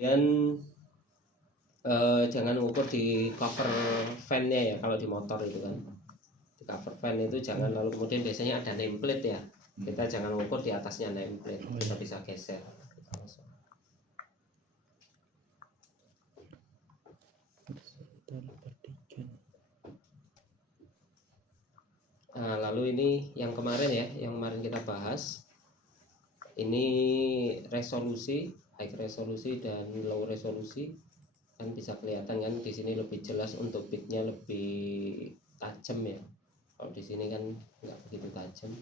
Dan jangan ukur di cover fan-nya ya, kalau di motor itu kan di cover fan itu jangan. Lalu kemudian biasanya ada nameplate ya, kita jangan ukur di atasnya nameplate, kita bisa geser. Nah, lalu ini yang kemarin ya, yang kemarin kita bahas, ini resolusi, high resolusi dan low resolusi, kan bisa kelihatan kan di sini lebih jelas, untuk bitnya lebih tajam ya. Kalau di sini kan nggak begitu tajam.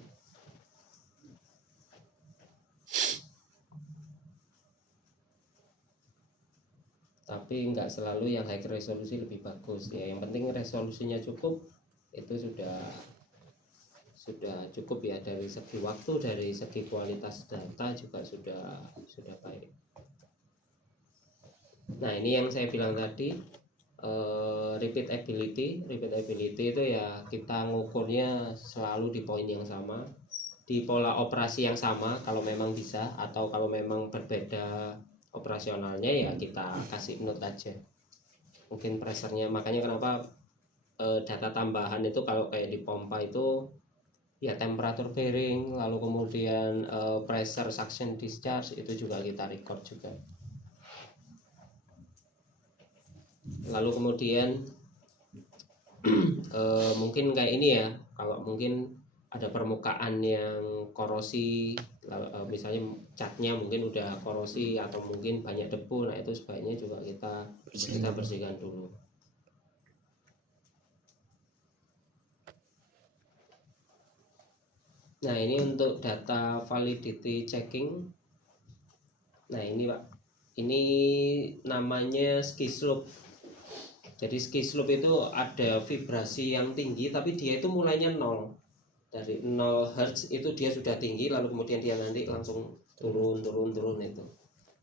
Tapi nggak selalu yang high resolusi lebih bagus ya. Yang penting resolusinya cukup, itu sudah cukup ya, dari segi waktu, dari segi kualitas data juga sudah baik. Nah, ini yang saya bilang tadi, repeatability itu ya kita ngukurnya selalu di poin yang sama, di pola operasi yang sama kalau memang bisa, atau kalau memang berbeda operasionalnya ya kita kasih note aja. Mungkin pressernya, makanya kenapa data tambahan itu kalau kayak di pompa itu ya temperatur bearing, lalu kemudian pressure, suction, discharge itu juga kita record juga. Lalu kemudian mungkin kayak ini ya, kalau mungkin ada permukaan yang korosi, misalnya catnya mungkin udah korosi atau mungkin banyak debu, nah itu sebaiknya juga kita bersihkan dulu. Nah, ini untuk data validity checking. Nah, ini Pak, ini namanya ski slope. Jadi ski slope itu ada vibrasi yang tinggi, tapi dia itu mulainya 0. Dari 0 Hz itu dia sudah tinggi, lalu kemudian dia nanti langsung turun itu.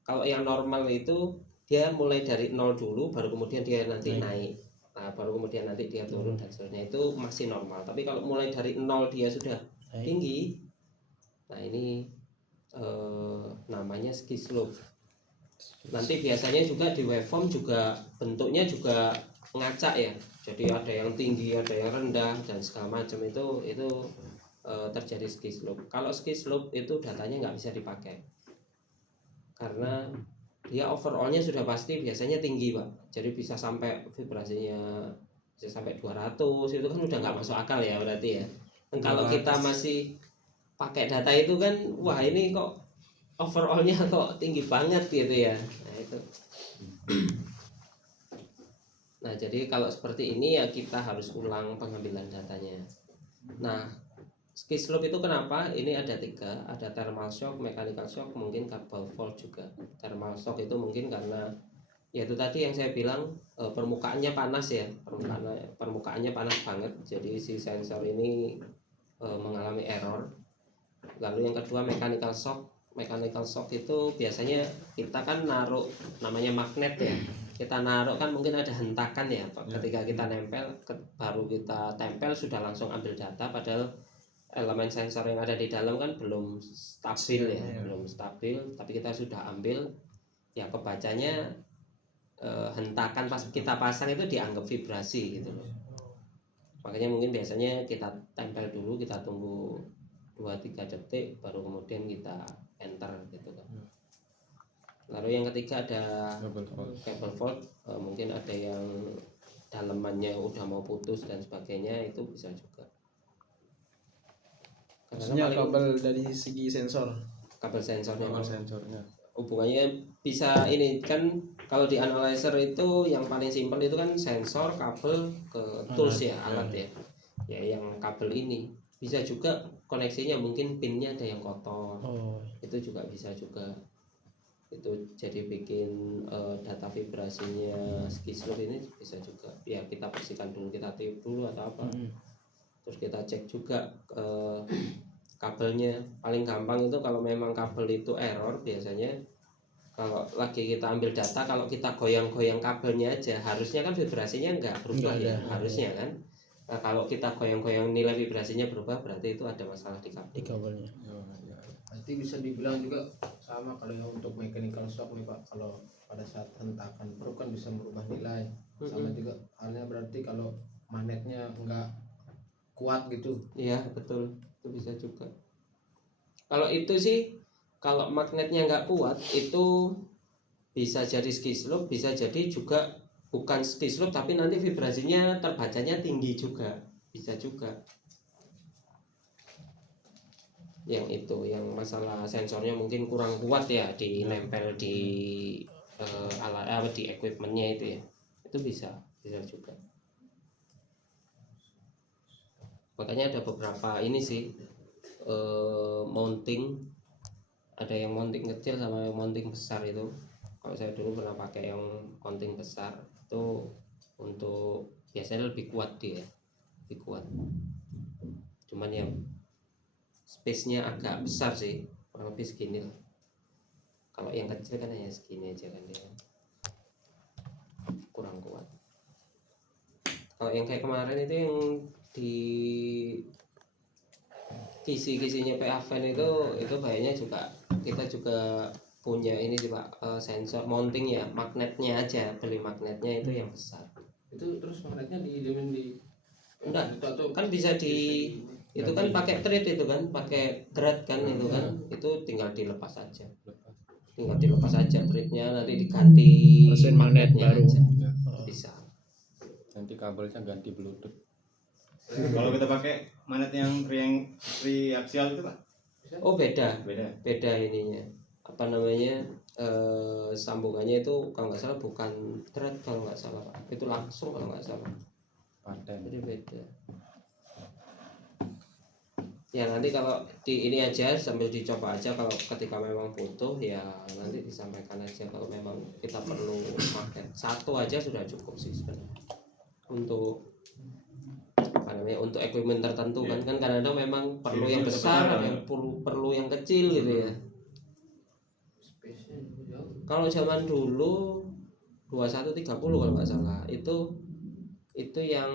Kalau yang normal itu dia mulai dari 0 dulu, baru kemudian dia nanti naik. Nah, baru kemudian nanti dia turun dan seterusnya, itu masih normal. Tapi kalau mulai dari 0 dia sudah tinggi, nah ini namanya ski slope. Nanti biasanya juga di waveform juga bentuknya juga ngacak ya. Jadi ada yang tinggi, ada yang rendah dan segala macam, itu terjadi ski slope. Kalau ski slope itu datanya nggak bisa dipakai karena dia overallnya sudah pasti biasanya tinggi Pak. Jadi bisa sampai vibrasinya bisa sampai 200, itu kan udah nggak masuk akal ya berarti ya. Dan kalau kita masih pakai data itu kan, wah ini kok overallnya kok tinggi banget gitu ya. Nah itu. Nah, jadi kalau seperti ini ya kita harus ulang pengambilan datanya. Nah, ski slope itu kenapa? Ini ada 3, ada thermal shock, mechanical shock, mungkin couple fault juga. Thermal shock itu mungkin karena yaitu tadi yang saya bilang, permukaannya panas ya, permukaannya panas banget. Jadi si sensor ini mengalami error. Lalu yang kedua mechanical shock. Mechanical shock itu biasanya kita kan naruh, namanya magnet ya, kita naruh kan mungkin ada hentakan ya, ketika kita nempel, baru kita tempel sudah langsung ambil data, padahal elemen sensor yang ada di dalam kan belum stabil ya, belum stabil, tapi kita sudah ambil ya, kebacanya hentakan pas kita pasang itu dianggap vibrasi gitu loh. Makanya mungkin biasanya kita tempel dulu, kita tunggu 2-3 detik baru kemudian kita enter gitu kan. Lalu yang ketiga ada cable fault, mungkin ada yang dalemannya udah mau putus dan sebagainya, itu bisa juga. Maksudnya kabel dari segi sensor. Kabel sensornya. Hubungannya bisa ini kan, kalau di analyzer itu yang paling simpel itu kan sensor, kabel ke tools ya, alat ya. Ya yang kabel ini bisa juga koneksinya mungkin pinnya ada yang kotor. Itu juga bisa juga. Itu jadi bikin data vibrasinya ski slope ini bisa juga. Ya kita bersihkan dulu, kita tiup dulu atau apa. Terus kita cek juga kabelnya. Paling gampang itu kalau memang kabel itu error, biasanya kalau lagi kita ambil data, kalau kita goyang-goyang kabelnya aja, harusnya kan vibrasinya nggak berubah ya, harusnya kan. Nah, kalau kita goyang-goyang nilai vibrasinya berubah, berarti itu ada masalah di kabelnya. Berarti bisa dibilang juga sama kalau yang untuk mechanical shock nih Pak. Kalau pada saat hentakan probe kan bisa merubah nilai. Sama juga halnya berarti kalau magnetnya enggak kuat gitu. Iya betul, itu bisa juga. Kalau itu sih, kalau magnetnya nggak kuat itu bisa jadi skis loop, bisa jadi juga bukan skis loop tapi nanti vibrasinya terbacanya tinggi juga, bisa juga. Yang itu, yang masalah sensornya mungkin kurang kuat ya, dinempel di alat di equipmentnya itu ya, itu bisa juga. Makanya ada beberapa ini sih mounting, ada yang mounting kecil sama yang mounting besar itu. Kalau saya dulu pernah pakai yang mounting besar itu untuk biasanya lebih kuat dia, lebih kuat. Cuman yang space-nya agak besar sih, kurang lebih segini lah. Kalau yang kecil kan hanya segini aja kan dia, kurang kuat. Kalau yang kayak kemarin itu yang di kisi-kisinya PA Fan itu kayaknya juga kita juga punya ini sih Pak, sensor mounting ya, magnetnya aja, beli magnetnya itu yang besar. Itu terus magnetnya didiemin di Enggak, kan bisa di itu kan pakai thread itu kan, pakai thread kan itu kan, itu tinggal dilepas aja. Tinggal dilepas aja threadnya, nanti diganti mesin magnet magnetnya baru. aja. Bisa. Nanti kabelnya ganti bluetooth. Kalau kita pakai magnet yang triaksial itu Pak? Oh beda Beda. ininya, apa namanya, sambungannya itu kalau nggak salah bukan thread, kalau nggak salah Pak. Itu langsung kalau nggak salah, Paten. jadi beda. Ya nanti kalau di ini aja sambil dicoba aja, kalau ketika memang butuh ya nanti disampaikan aja. Kalau memang kita perlu magnet satu aja sudah cukup sih sebenarnya untuk apa namanya, untuk equipment tertentu kan kadang-kadang memang perlu yang besar, ada yang perlu yang kecil gitu ya. Space-nya jauh. Kalau zaman dulu 2130 kalau nggak salah itu yang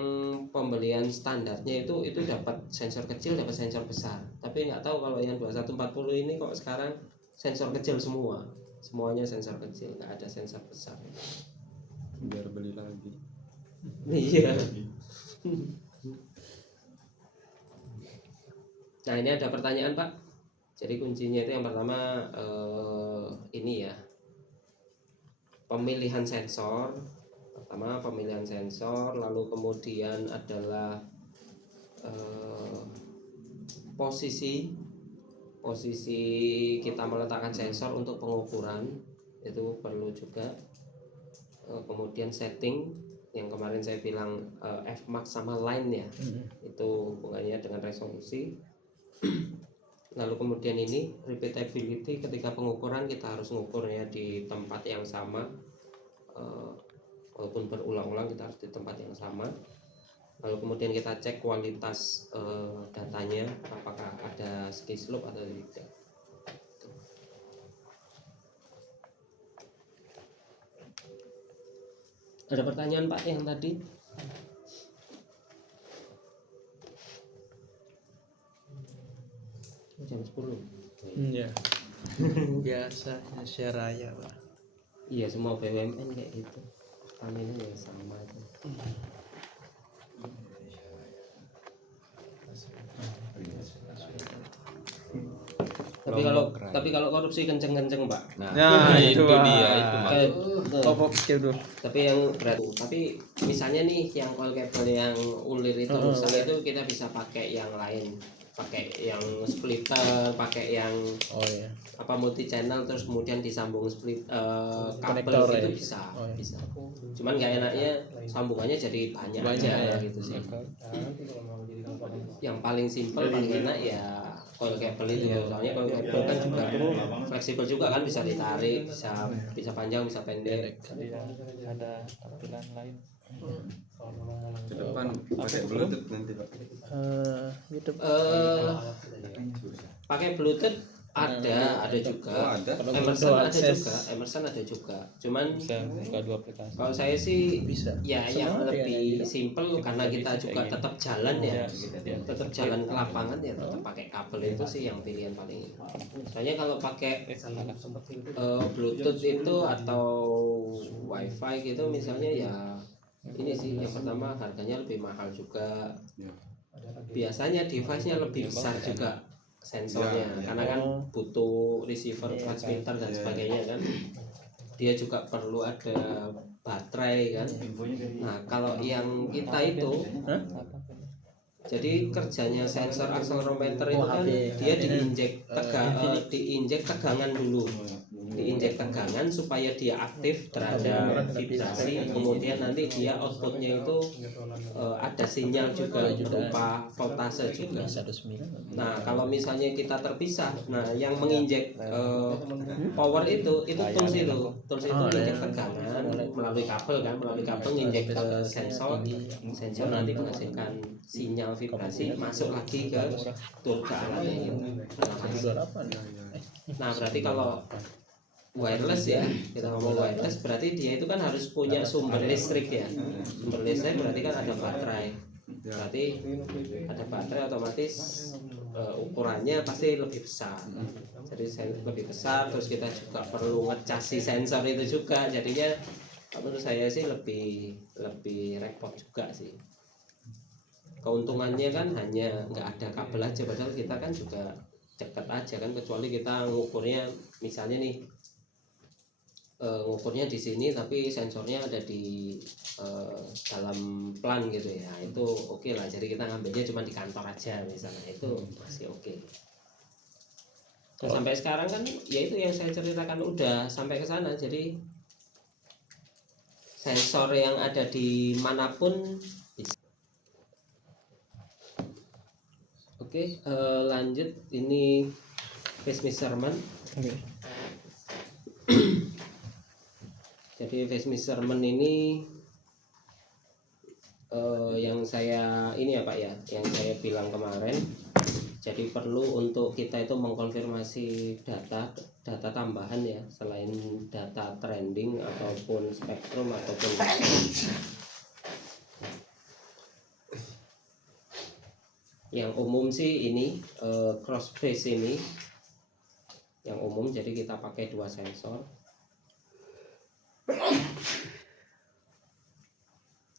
pembelian standarnya itu dapat sensor kecil, dapat sensor besar. Tapi nggak tahu kalau yang 2140 ini kok sekarang sensor kecil semuanya sensor kecil, nggak ada sensor besar. Biar beli lagi. Iya. Nah ini ada pertanyaan Pak. Jadi kuncinya itu yang pertama ini ya, pemilihan sensor. Pertama pemilihan sensor, lalu kemudian adalah posisi kita meletakkan sensor untuk pengukuran itu perlu juga. Kemudian setting yang kemarin saya bilang Fmax sama line ya, itu hubungannya dengan resolusi. Lalu kemudian ini repeatability, ketika pengukuran kita harus mengukurnya di tempat yang sama, walaupun berulang-ulang kita harus di tempat yang sama. Lalu kemudian kita cek kualitas datanya, apakah ada skis loop atau tidak. Ada pertanyaan Pak yang tadi? Jam 10. Iya. Biasa Indonesia Raya Pak. Iya, semua BUMN kayak gitu. Pertamina yang sama itu. Tapi kalau korupsi kenceng-kenceng Pak. Nah, itu dia itu Mas. Tapi yang berat. Tapi misalnya nih yang coil cable yang ulir itu rusak itu kita bisa pakai yang lain. Pakai yang splitter, pakai yang apa multi channel, terus kemudian disambung split kabel Konektor itu ya? bisa. Cuman nggak enaknya sambungannya jadi banyak aja gitu sih. Yang paling simpel paling enak ya coil cable itu, soalnya coil cable kan juga fleksibel juga kan, bisa ditarik, bisa panjang bisa pendek. Ada tampilan lain. Ke depan pakai bluetooth nanti Pak. Gitu. Pakai Bluetooth ada juga. Oh, ada. Kalau Emerson Google ada Access juga, Emerson ada juga. Cuman bisa buka 2 aplikasi. kalau saya sih Bisa. ya yang Semangat ya, lebih Naya. simple karena kita juga tetap jalan ya, Ya. tetap jalan ke lapangan ya, tetap pakai kabel itu sih yang pilihan paling ini. Soalnya kalau pakai Bluetooth itu atau WiFi gitu misalnya ya ini sih yang pertama harganya lebih mahal juga. Biasanya device-nya lebih besar juga sensornya Ya, ya. karena kan butuh receiver transmitter dan sebagainya kan. Dia juga perlu ada baterai kan. Nah, kalau yang kita itu jadi kerjanya sensor akselerometer itu kan dia diinjek tegangan dulu. Diinjek tegangan supaya dia aktif terhadap vibrasi, kemudian nanti dia outputnya itu ada sinyal juga berupa voltase juga. 19. Nah kalau misalnya kita terpisah, nah yang menginjek power itu tools itu menginjek tegangan melalui kabel kan, melalui kabel menginjek ke sensor nanti menghasilkan sinyal vibrasi masuk lagi ke turbo alatnya gitu. Nah berarti kalau wireless ya, kita ngomong wireless berarti dia itu kan harus punya sumber listrik ya. Sumber listrik berarti kan ada baterai. Berarti ada baterai otomatis ukurannya pasti lebih besar. Jadi lebih besar, terus kita juga perlu ngecas si sensor itu juga. Jadinya menurut saya sih lebih repot juga sih. Keuntungannya kan hanya nggak ada kabel aja, padahal kita kan juga dekat aja kan, kecuali kita ngukurnya misalnya nih ngukurnya di sini tapi sensornya ada di dalam plan gitu ya, itu oke lah. Jadi kita ngambilnya cuma di kantor aja misalnya, itu masih oke. Nah, sampai sekarang kan ya itu yang saya ceritakan udah sampai ke sana. Jadi sensor yang ada di manapun bisa. Oke, lanjut ini phase measurement. Jadi phase measurement ini yang saya ini ya Pak ya, yang saya bilang kemarin. Jadi perlu untuk kita itu mengkonfirmasi data tambahan ya, selain data trending ataupun spektrum ataupun yang umum sih ini cross phase ini yang umum. Jadi kita pakai 2 sensor.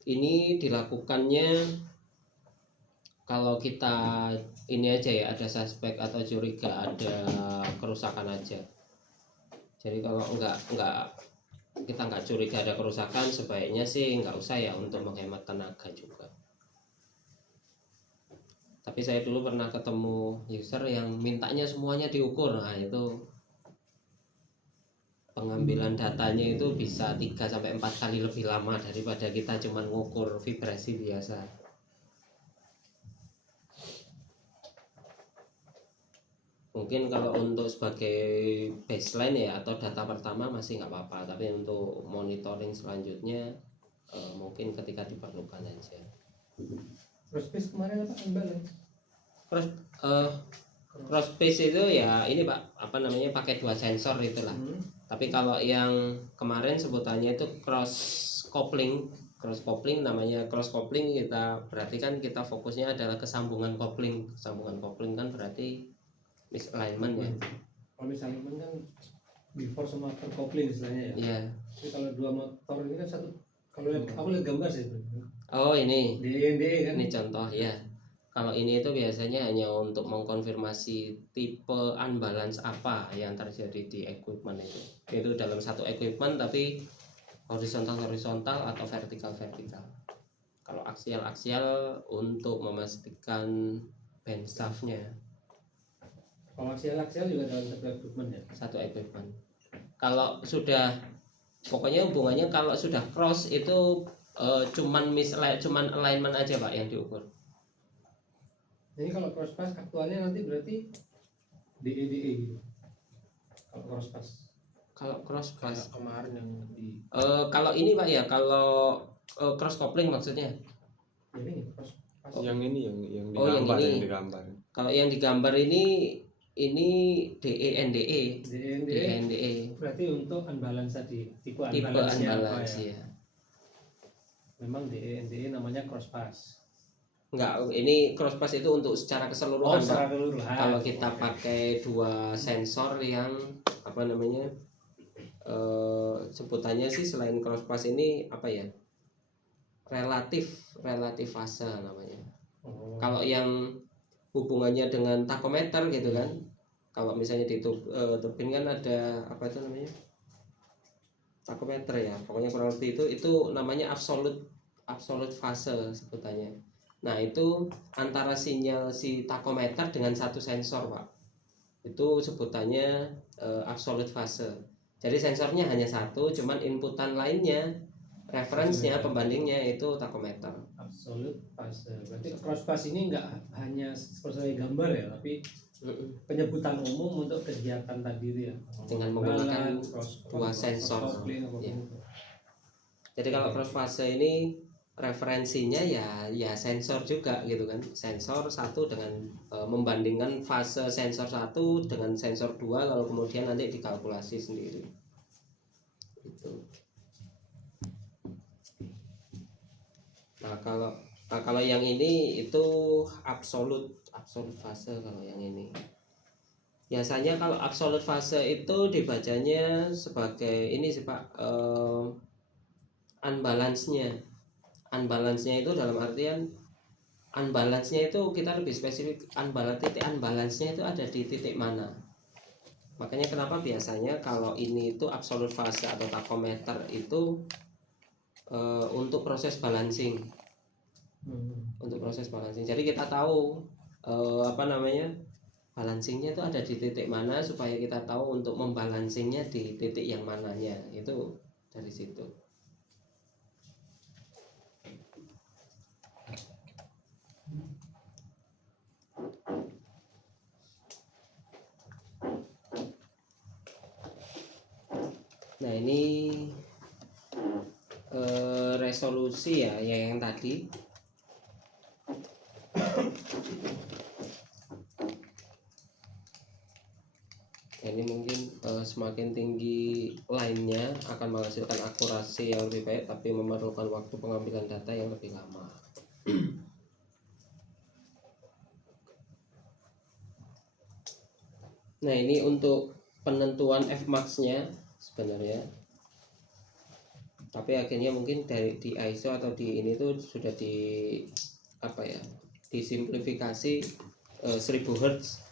Ini dilakukannya kalau kita ini aja ya, ada suspek atau curiga ada kerusakan aja. Jadi kalau kita nggak curiga ada kerusakan, sebaiknya sih nggak usah ya, untuk menghemat tenaga juga. Tapi saya dulu pernah ketemu user yang mintanya semuanya diukur. Nah itu pengambilan datanya itu bisa 3-4 kali lebih lama daripada kita cuma ngukur vibrasi biasa. Mungkin kalau untuk sebagai baseline ya atau data pertama masih nggak apa-apa, tapi untuk monitoring selanjutnya mungkin ketika diperlukan aja. Cross phase kemarin apa imbalance? Cross phase itu ya ini Pak, apa namanya, pakai 2 sensor itulah. Tapi kalau yang kemarin sebutannya itu cross coupling namanya. Cross coupling kita berarti kan kita fokusnya adalah kesambungan coupling. Kesambungan coupling kan berarti misalignment ya. Kalau misalignment kan before sama after coupling istilahnya ya. Iya. Tapi kalau 2 motor ini kan satu. Kalau aku lihat gambar sih itu. Oh ini DND kan. ini contoh ya. Kalau ini itu biasanya hanya untuk mengkonfirmasi tipe unbalance apa yang terjadi di equipment itu. Itu dalam satu equipment tapi horizontal atau vertikal. Kalau aksial untuk memastikan band shaftnya. Kalau aksial juga dalam satu equipment ya. Satu equipment. Kalau sudah, pokoknya hubungannya kalau sudah cross itu cuman alignment aja Pak yang diukur. Jadi kalau cross pass aktualnya nanti berarti DE gitu. Kalau cross pass. Kalau cross pass Kemarin yang di kalau ini Pak ya, kalau cross coupling maksudnya. ini cross pass. Yang ini yang Oh, yang digambar, ini. yang digambar. Kalau yang digambar ini ini DENDE. DNDE berarti untuk unbalance tadi, tipe Tipe unbalance-nya apa unbalance ya? ya. Memang DNDE namanya cross pass. Enggak, ini cross pass itu untuk secara keseluruhan, Pak. secara keseluruhan. Kalau kita pakai dua sensor yang apa namanya, sebutannya sih selain cross pass ini apa ya, relatif fase namanya. Kalau yang hubungannya dengan takometer gitu kan, kalau misalnya di turbin kan ada apa itu namanya, takometer ya, pokoknya kurang lebih itu namanya absolute fase sebutannya. Nah itu antara sinyal si takometer dengan satu sensor, Pak, itu sebutannya absolute fase. Jadi sensornya hanya satu, cuman inputan lainnya, referensinya, pembandingnya itu takometer. Absolute pass. Berarti cross pass ini enggak hanya sesuai gambar ya, tapi penyebutan umum untuk kegiatan tadi itu ya. Dengan menggunakan dua sensor. Ya. Jadi kalau cross fase ini referensinya ya sensor juga gitu kan, sensor satu dengan membandingkan fase sensor satu dengan sensor dua, lalu kemudian nanti dikalkulasi sendiri gitu. Nah kalau yang ini itu absolute fase. Kalau yang ini biasanya kalau absolute fase itu dibacanya sebagai ini sih Pak, unbalance-nya itu dalam artian unbalance-nya itu kita lebih spesifik, unbalance-nya itu ada di titik mana. Makanya kenapa biasanya kalau ini itu absolute fase atau tachometer itu untuk proses balancing. Untuk proses balancing. Jadi kita tahu apa namanya, balancingnya itu ada di titik mana, supaya kita tahu untuk membalancingnya di titik yang mananya, itu dari situ. Nah ini resolusi ya yang tadi. Ini mungkin semakin tinggi line-nya akan menghasilkan akurasi yang lebih baik, tapi memerlukan waktu pengambilan data yang lebih lama. Nah ini untuk penentuan Fmax-nya sebenarnya, tapi akhirnya mungkin di ISO atau di ini tuh sudah disimplifikasi 1000 Hz,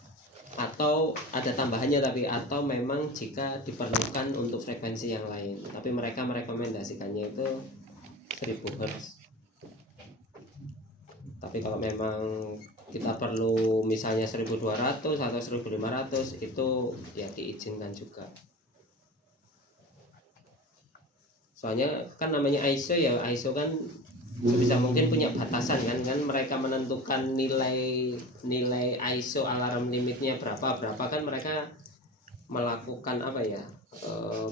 atau ada tambahannya, tapi atau memang jika diperlukan untuk frekuensi yang lain, tapi mereka merekomendasikannya itu 1000 Hz. Tapi kalau memang kita perlu misalnya 1200 atau 1500 itu ya diizinkan juga. Soalnya kan namanya ISO ya, ISO kan sebisa mungkin punya batasan kan mereka menentukan nilai ISO alarm limitnya berapa kan mereka melakukan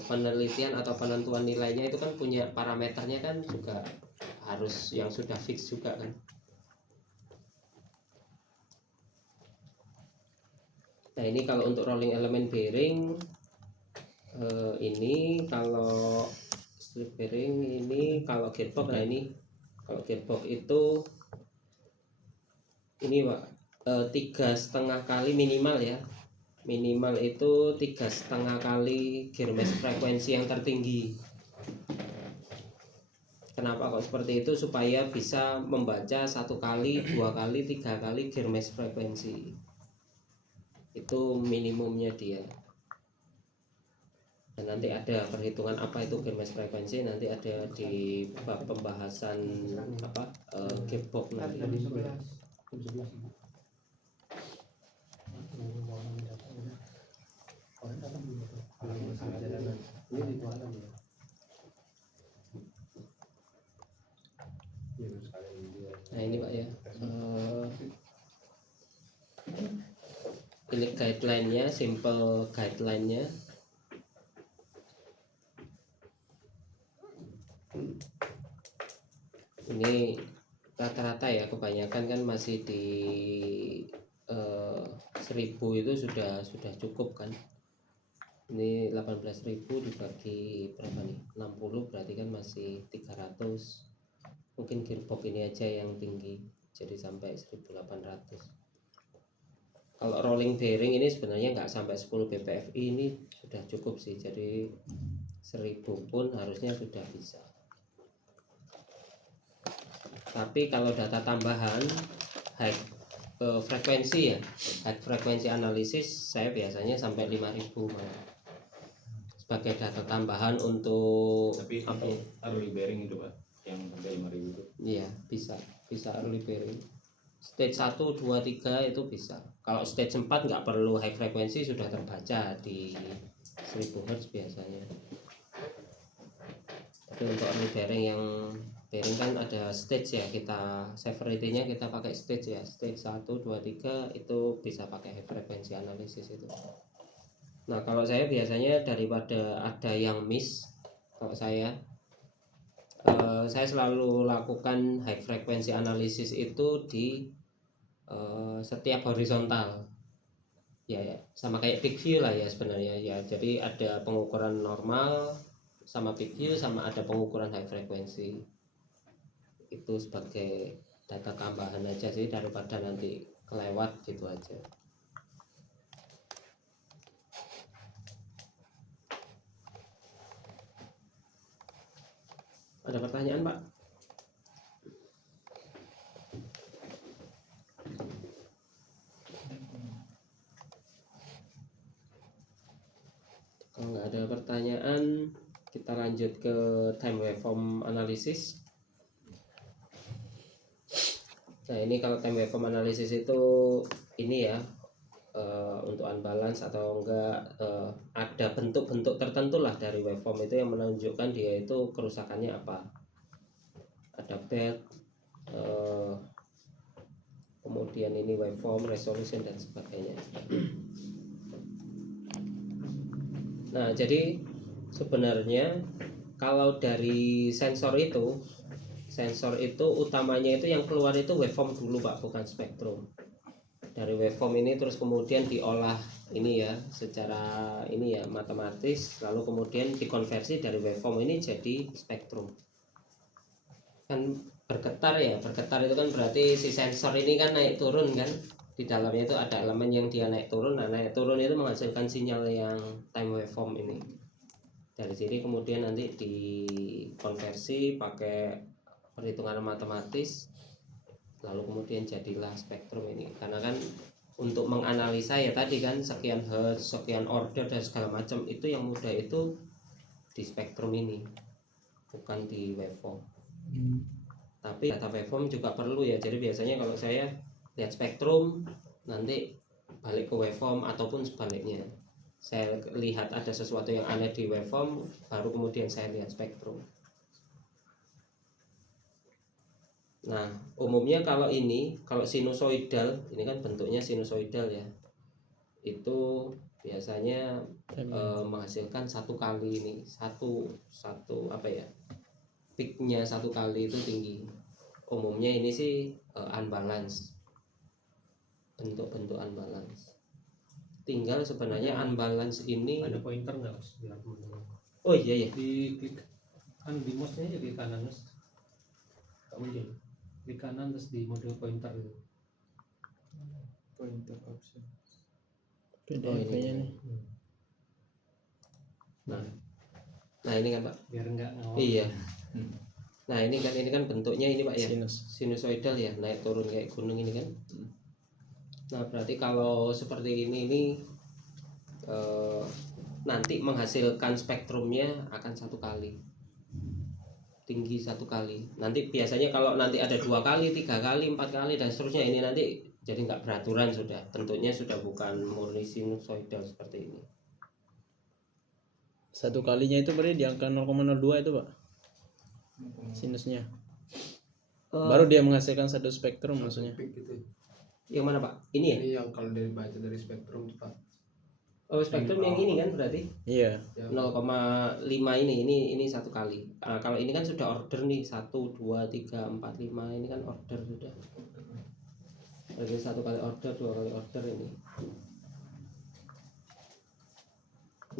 penelitian atau penentuan nilainya itu kan punya parameternya kan, juga harus yang sudah fix juga kan. Nah ini kalau untuk rolling element bearing, ini kalau slip bearing ini, kalau gearbox, nah ini kalau gearbox itu ini Pak, 3,5 kali minimal ya, minimal itu 3,5 kali gear mesh frekuensi yang tertinggi. Kenapa kok seperti itu? Supaya bisa membaca 1 kali, 2 kali, 3 kali gear mesh frekuensi. Itu minimumnya dia. Dan nanti ada perhitungan apa itu gear mesh frekuensi, nanti ada di bab pembahasan gearbox nanti. Nah ini Pak ya, ini guideline-nya, simple guideline-nya. Ini rata-rata ya, kebanyakan kan masih di 18.000 itu sudah cukup kan. Ini 18.000 dibagi berapa nih? 60 berarti kan masih 300. Mungkin gearbox ini aja yang tinggi, jadi sampai 1.800. Kalau rolling bearing ini sebenarnya nggak sampai 10 bpfi, ini sudah cukup sih. Jadi 1000 pun harusnya sudah bisa. Tapi kalau data tambahan high frekuensi ya, high frekuensi analisis saya biasanya sampai 5.000 sebagai data tambahan untuk Tapi apa untuk ya? early bearing itu Pak, yang sampai 5.000 itu. Iya, bisa early bearing. Stage 1, 2, 3 itu bisa. Kalau stage 4 nggak perlu high frekuensi, sudah terbaca di 1000 Hz biasanya. Tapi untuk early bearing yang bearing kan ada stage ya, kita severity-nya kita pakai stage ya. Stage 1, 2, 3 itu bisa pakai high frekuensi analisis itu. Nah, kalau saya biasanya daripada ada yang miss, kalau saya selalu lakukan high frequency analisis itu di setiap horizontal ya, sama kayak peak view lah ya sebenarnya ya. Jadi ada pengukuran normal sama peak view, sama ada pengukuran high frequency. Itu sebagai data tambahan aja sih, daripada nanti kelewat gitu aja. Ada pertanyaan Pak? Kalau nggak ada pertanyaan, kita lanjut ke time waveform analysis. Nah, ini kalau time waveform analysis itu ini ya, untuk unbalance atau enggak, ada bentuk-bentuk tertentu lah dari waveform itu yang menunjukkan dia itu kerusakannya apa. Ada bed, kemudian ini waveform, resolution dan sebagainya. Nah, jadi sebenarnya kalau dari sensor itu utamanya itu yang keluar itu waveform dulu Pak, bukan spektrum. Dari waveform ini terus kemudian diolah ini ya secara ini ya matematis, lalu kemudian dikonversi dari waveform ini jadi spektrum. Kan bergetar ya, bergetar itu kan berarti si sensor ini kan naik turun kan, di dalamnya itu ada elemen yang dia naik turun. Nah, naik turun itu menghasilkan sinyal yang time waveform ini. Dari sini kemudian nanti dikonversi pakai perhitungan matematis, lalu kemudian jadilah spektrum ini. Karena kan untuk menganalisa ya tadi kan sekian hertz, sekian order dan segala macam, itu yang mudah itu di spektrum ini, bukan di waveform. Tapi data waveform juga perlu ya. Jadi biasanya kalau saya lihat spektrum, nanti balik ke waveform ataupun sebaliknya. Saya lihat ada sesuatu yang aneh di waveform, baru kemudian saya lihat spektrum. Nah, umumnya kalau sinusoidal, ini kan bentuknya sinusoidal ya, itu biasanya menghasilkan satu kali ini, satu apa ya, peaknya satu kali itu tinggi. Umumnya ini sih unbalance, bentuk-bentuk unbalance. Tinggal sebenarnya unbalance ini Ada pointer nggak Mas? Biar teman-teman. Oh iya ya, Di klik kan di mouse-nya aja di kanan Mas. Tak muncul. Di kanan terus di mode pointer itu. Pointer option. PDF-nya nih. nah ini kan Pak. Biar nggak ngawang. Iya. Nah ini kan bentuknya ini Pak ya, Sinus. sinusoidal ya, naik turun kayak gunung ini kan. Nah berarti kalau seperti ini nanti menghasilkan spektrumnya akan satu kali, tinggi satu kali. Nanti biasanya kalau nanti ada 2 kali, 3 kali, 4 kali dan seterusnya, ini nanti jadi nggak beraturan, sudah bentuknya sudah bukan murni sinusoidal seperti ini. Satu kalinya itu berarti di angka 0,02 itu Pak, sinusnya. Baru dia menghasilkan satu spektrum maksudnya. Peak gitu. Yang mana Pak? Ini ya? Ini yang kalau dari baca dari spektrum tuh Pak. Oh spektrum yang ini kan berarti Iya. 0,5 ini satu kali. Kalau ini kan sudah order nih, 1, 2, 3, 4, 5 ini kan order sudah. Berarti 1 kali order, 2 kali order ini.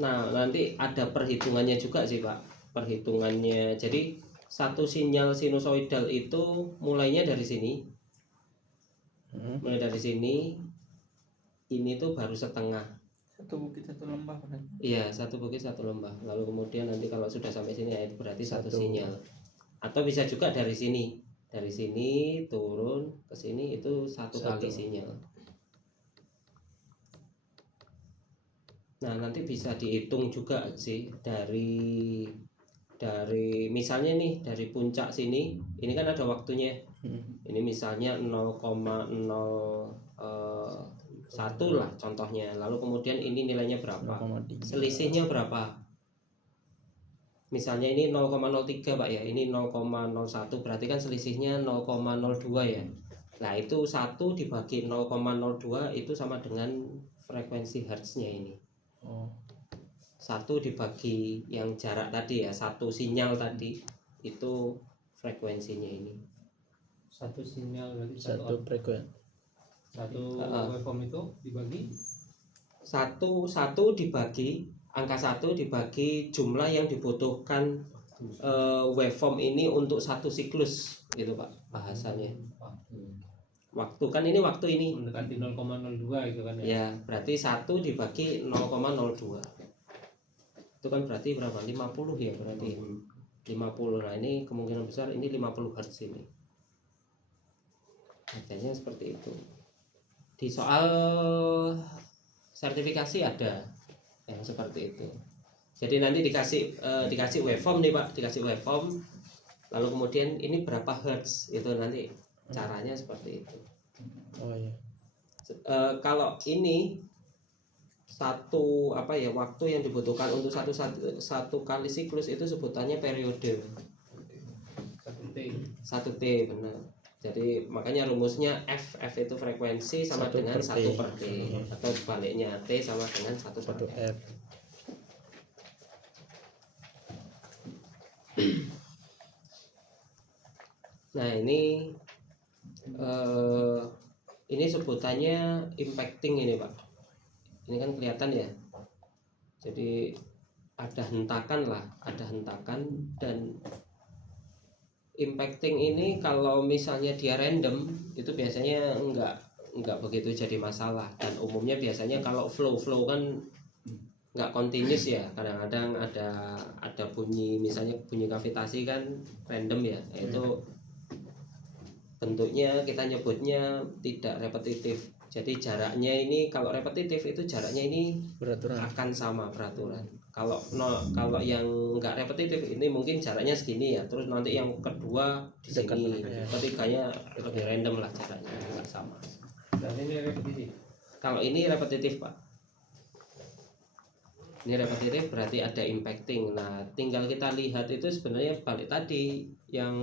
Nah, nanti ada perhitungannya juga sih Pak. Perhitungannya. Jadi satu sinyal sinusoidal itu mulainya dari sini. Mulai dari sini. Ini tuh baru setengah. Satu bukit satu lembah kan? Iya, satu bukit satu lembah. Lalu kemudian nanti kalau sudah sampai sini ya berarti satu sinyal. Atau bisa juga dari sini. Dari sini turun ke sini itu satu kali sinyal. Nah, nanti bisa dihitung juga sih dari misalnya nih dari puncak sini, ini kan ada waktunya. Ini misalnya 0,01 lah contohnya. Lalu kemudian ini nilainya berapa? Selisihnya berapa? Misalnya ini 0,03 Pak ya, ini 0,01 berarti kan selisihnya 0,02 ya. Nah, itu 1 dibagi 0,02 itu sama dengan frekuensi hertznya ini. 1 dibagi yang jarak tadi ya, 1 sinyal tadi itu frekuensinya ini. 1 sinyal berarti 1 frekuensi. 1 waveform itu dibagi 1 dibagi angka 1 dibagi jumlah yang dibutuhkan waveform ini untuk 1 siklus gitu Pak bahasanya. Waktu kan ini waktu ini mendekati 0,02 itu kan ya. ya, berarti 1 dibagi 0,02 itu kan berarti berapa? 50 ya berarti 50. Nah, ini kemungkinan besar ini 50 Hz ini. Adanya seperti itu. Di soal sertifikasi ada yang seperti itu. Jadi nanti dikasih waveform nih Pak, dikasih waveform. Lalu kemudian ini berapa hertz itu nanti caranya seperti itu. Oh iya. Kalau ini waktu yang dibutuhkan untuk satu kali siklus itu sebutannya periode. 1T benar. Jadi makanya rumusnya F itu frekuensi sama 1 dengan per 1 T. per T atau sebaliknya T sama dengan 1 per T. F. Nah, ini sebutannya impacting ini Pak. Ini kan kelihatan ya. Jadi ada hentakan dan impacting ini kalau misalnya dia random itu biasanya enggak begitu jadi masalah, dan umumnya biasanya kalau flow kan nggak continuous ya, kadang-kadang ada bunyi, misalnya bunyi kavitasi kan random ya, itu bentuknya kita nyebutnya tidak repetitif. Jadi jaraknya ini kalau repetitif itu jaraknya ini Beraturan. akan sama beraturan. Kalau yang nggak repetitif ini mungkin jaraknya segini ya, terus nanti yang kedua di sini, ketiganya lebih random lah jaraknya, nggak sama. Dan ini repetitif. Kalau ini repetitif Pak, ini repetitif berarti ada impacting. Nah, tinggal kita lihat itu sebenarnya balik tadi yang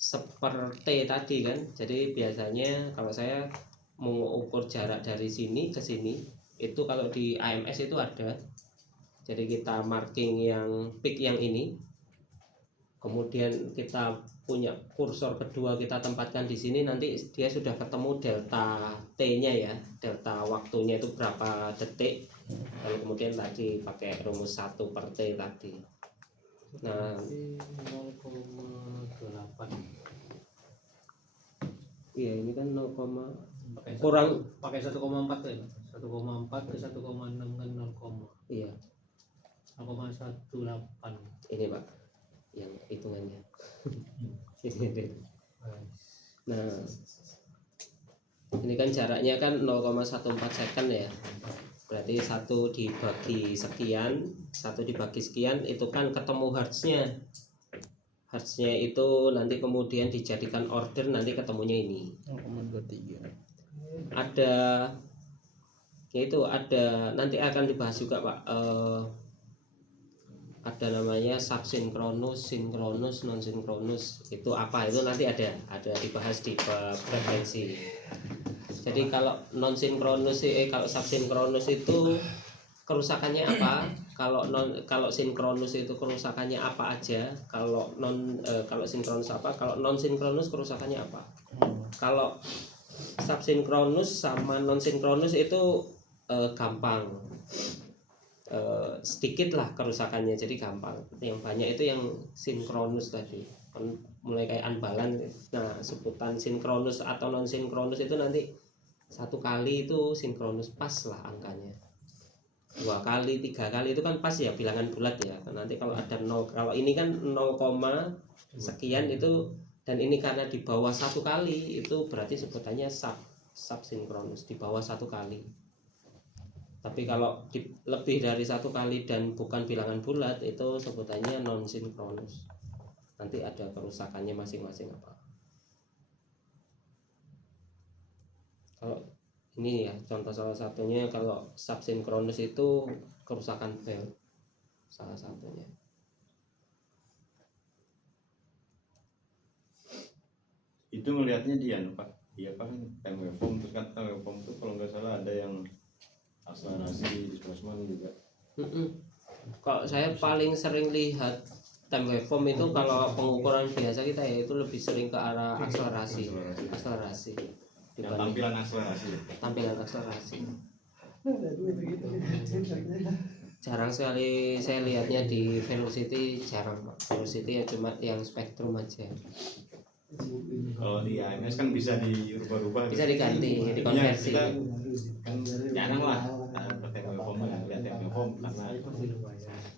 seperti tadi kan. Jadi biasanya kalau saya mengukur jarak dari sini ke sini itu kalau di AMS itu ada. Jadi kita marking yang peak yang ini, kemudian kita punya kursor kedua kita tempatkan di sini, nanti dia sudah ketemu delta T-nya ya, delta waktunya itu berapa detik. Lalu kemudian tadi pakai rumus 1 per T tadi. Nah, 0,8. iya ini kan 0, Pakai kurang pakai 1,4 tuh ya. 1,4 ke 1,6 kan 0, iya 0,18. ini Pak yang hitungannya. Ini. Nah, ini kan jaraknya kan 0,14 second ya, berarti 1 dibagi sekian, 1 dibagi sekian itu kan ketemu hertznya. Hertznya itu nanti kemudian dijadikan order, nanti ketemunya ini 0,23. ada nanti akan dibahas juga Pak, ada namanya subsinkronus, sinkronus, non sinkronus, itu apa, itu nanti ada dibahas di frekuensi. Jadi kalau non sinkronus kalau subsinkronus itu kerusakannya apa, kalau sinkronus itu kerusakannya apa aja, kalau sinkronus apa, kalau non sinkronus kerusakannya apa. Kalau subsinkronus sama non sinkronus itu gampang, sedikit lah kerusakannya, jadi gampang. Yang banyak itu yang sinkronus tadi, kan mulai kayak unbalance. Nah, sebutan sinkronus atau non sinkronus itu nanti 1 kali itu sinkronus pas lah angkanya, 2 kali 3 kali itu kan pas ya, bilangan bulat ya. Nanti kalau ada 0, kalau ini kan 0, sekian itu, dan ini karena di bawah 1 kali itu berarti sebutannya subsinkronus, di bawah 1 kali. Tapi kalau lebih dari 1 kali dan bukan bilangan bulat itu sebutannya non sinkronus. Nanti ada kerusakannya masing-masing apa. Kalau ini ya contoh salah satunya, kalau subsinkronus itu kerusakan belt salah satunya. Itu ngelihatnya dia Pak. Iya Pak, kan time waveform, terus kan time waveform itu kalau nggak salah ada yang akselerasi, displacement juga. Kalau saya paling sering lihat time waveform itu kalau pengukuran biasa kita ya itu lebih sering ke arah akselerasi. Yang tampilan akselerasi. Jarang sekali saya lihatnya di velocity, jarang Pak. Velocity ya cuma yang spektrum aja. Kalau di AMS kan bisa dirubah-rubah, Bisa diganti, dikonversi. Kita kan jarang lah pakai waveform, lihat yang waveform karena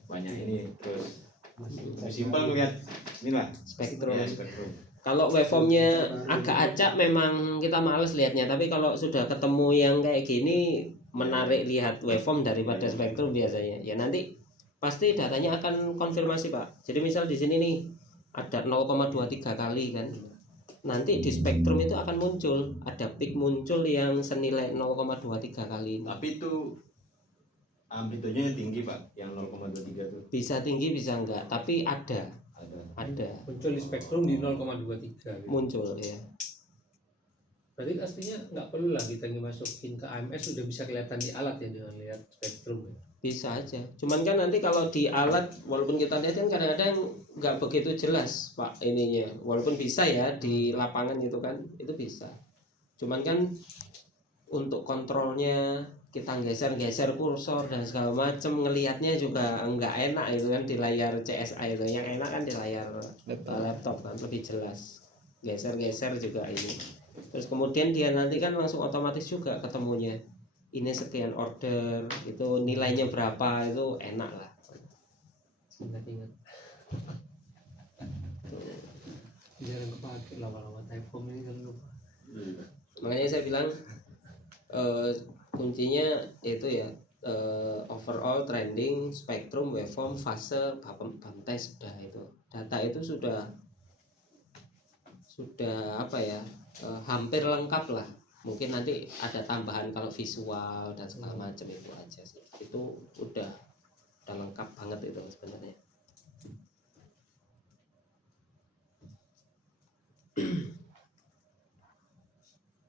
banyak ini. Terus lebih simpel ngelihat inilah Spektrum. ya, spektrum. Kalau waveformnya agak acak memang kita males lihatnya, tapi kalau sudah ketemu yang kayak gini menarik lihat waveform daripada spektrum biasanya. Ya nanti pasti datanya akan konfirmasi Pak. Jadi misal di sini nih ada 0,23 kali kan. Nanti di spektrum itu akan muncul, ada peak muncul yang senilai 0,23 kali. Tapi itu amplitudenya tinggi Pak, yang 0,23 itu. Bisa tinggi bisa enggak, tapi ada Muncul di spektrum di 0,23 gitu. muncul ya. Berarti aslinya nggak perlu lah kita masukin ke AMS, sudah bisa kelihatan di alat ya dengan lihat spektrum ya. Bisa aja, cuman kan nanti kalau di alat walaupun kita lihat kan kadang-kadang nggak begitu jelas Pak ininya, walaupun bisa ya di lapangan gitu kan, itu bisa. Cuman kan untuk kontrolnya kita geser-geser kursor dan segala macam, ngelihatnya juga nggak enak itu kan di layar CSA itu. Yang enak kan di layar laptop kan lebih jelas, geser-geser juga ini. Terus kemudian dia nanti kan langsung otomatis juga ketemunya, ini sekian order, itu nilainya berapa, itu enak lah. Ingat-ingat. Jangan kepake lama-lama typeform ini kan lupa. Makanya saya bilang kuncinya itu ya, overall trending, spektrum, waveform, fase, bump test, sudah itu. Data itu sudah apa ya, hampir lengkap lah. Mungkin nanti ada tambahan kalau visual dan segala macam, itu aja sih. Itu udah lengkap banget itu sebenarnya.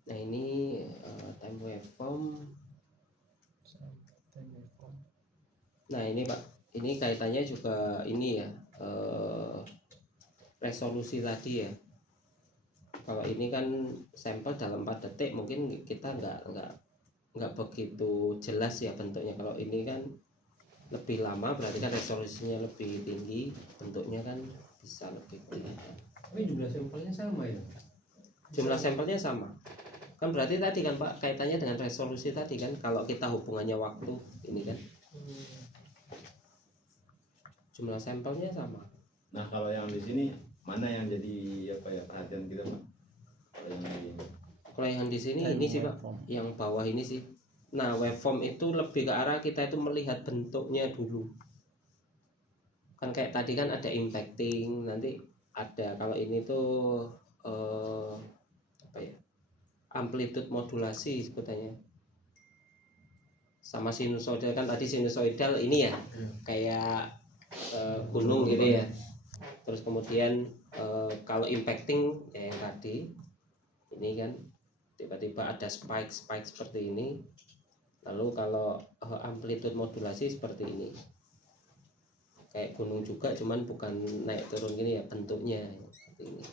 Nah ini time waveform. Nah ini Pak, ini kaitannya juga ini ya, resolusi tadi ya. Kalau ini kan sampel dalam 4 detik, mungkin kita nggak begitu jelas ya bentuknya. Kalau ini kan lebih lama, berarti kan resolusinya lebih tinggi, bentuknya kan bisa lebih kelihatan. Tapi jumlah sampelnya sama ya? Jumlah sampelnya sama. Kan berarti tadi kan Pak kaitannya dengan resolusi tadi kan, kalau kita hubungannya waktu ini kan. Jumlah sampelnya sama. Nah kalau yang di sini mana yang jadi apa ya perhatian kita Pak? Kalau yang di sini ini sih Pak, yang bawah ini sih. Nah waveform itu lebih ke arah kita itu melihat bentuknya dulu. Kan kayak tadi kan ada impacting, nanti ada kalau ini tuh apa ya, amplitude modulasi sebutannya. Sama sinusoidal kan, tadi sinusoidal ini ya kayak gunung gitu ya. Terus kemudian kalau impacting ya yang tadi ini kan tiba-tiba ada spike seperti ini. Lalu kalau amplitude modulasi seperti ini, kayak gunung juga, cuman bukan naik turun gini ya bentuknya seperti ini.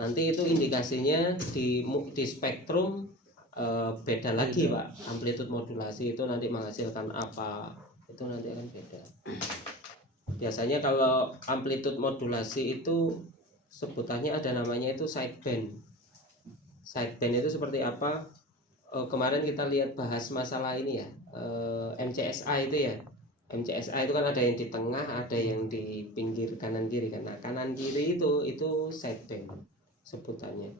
nanti itu indikasinya di spektrum beda lagi Pak. Amplitude modulasi itu nanti menghasilkan apa, itu nanti akan beda. Biasanya kalau amplitude modulasi itu sebutannya ada namanya itu sideband. Sideband itu seperti apa? Kemarin kita lihat bahas masalah ini ya, MCSA itu ya. MCSA itu kan ada yang di tengah, ada yang di pinggir kanan kiri kan. Nah, kanan kiri itu sideband sebutannya.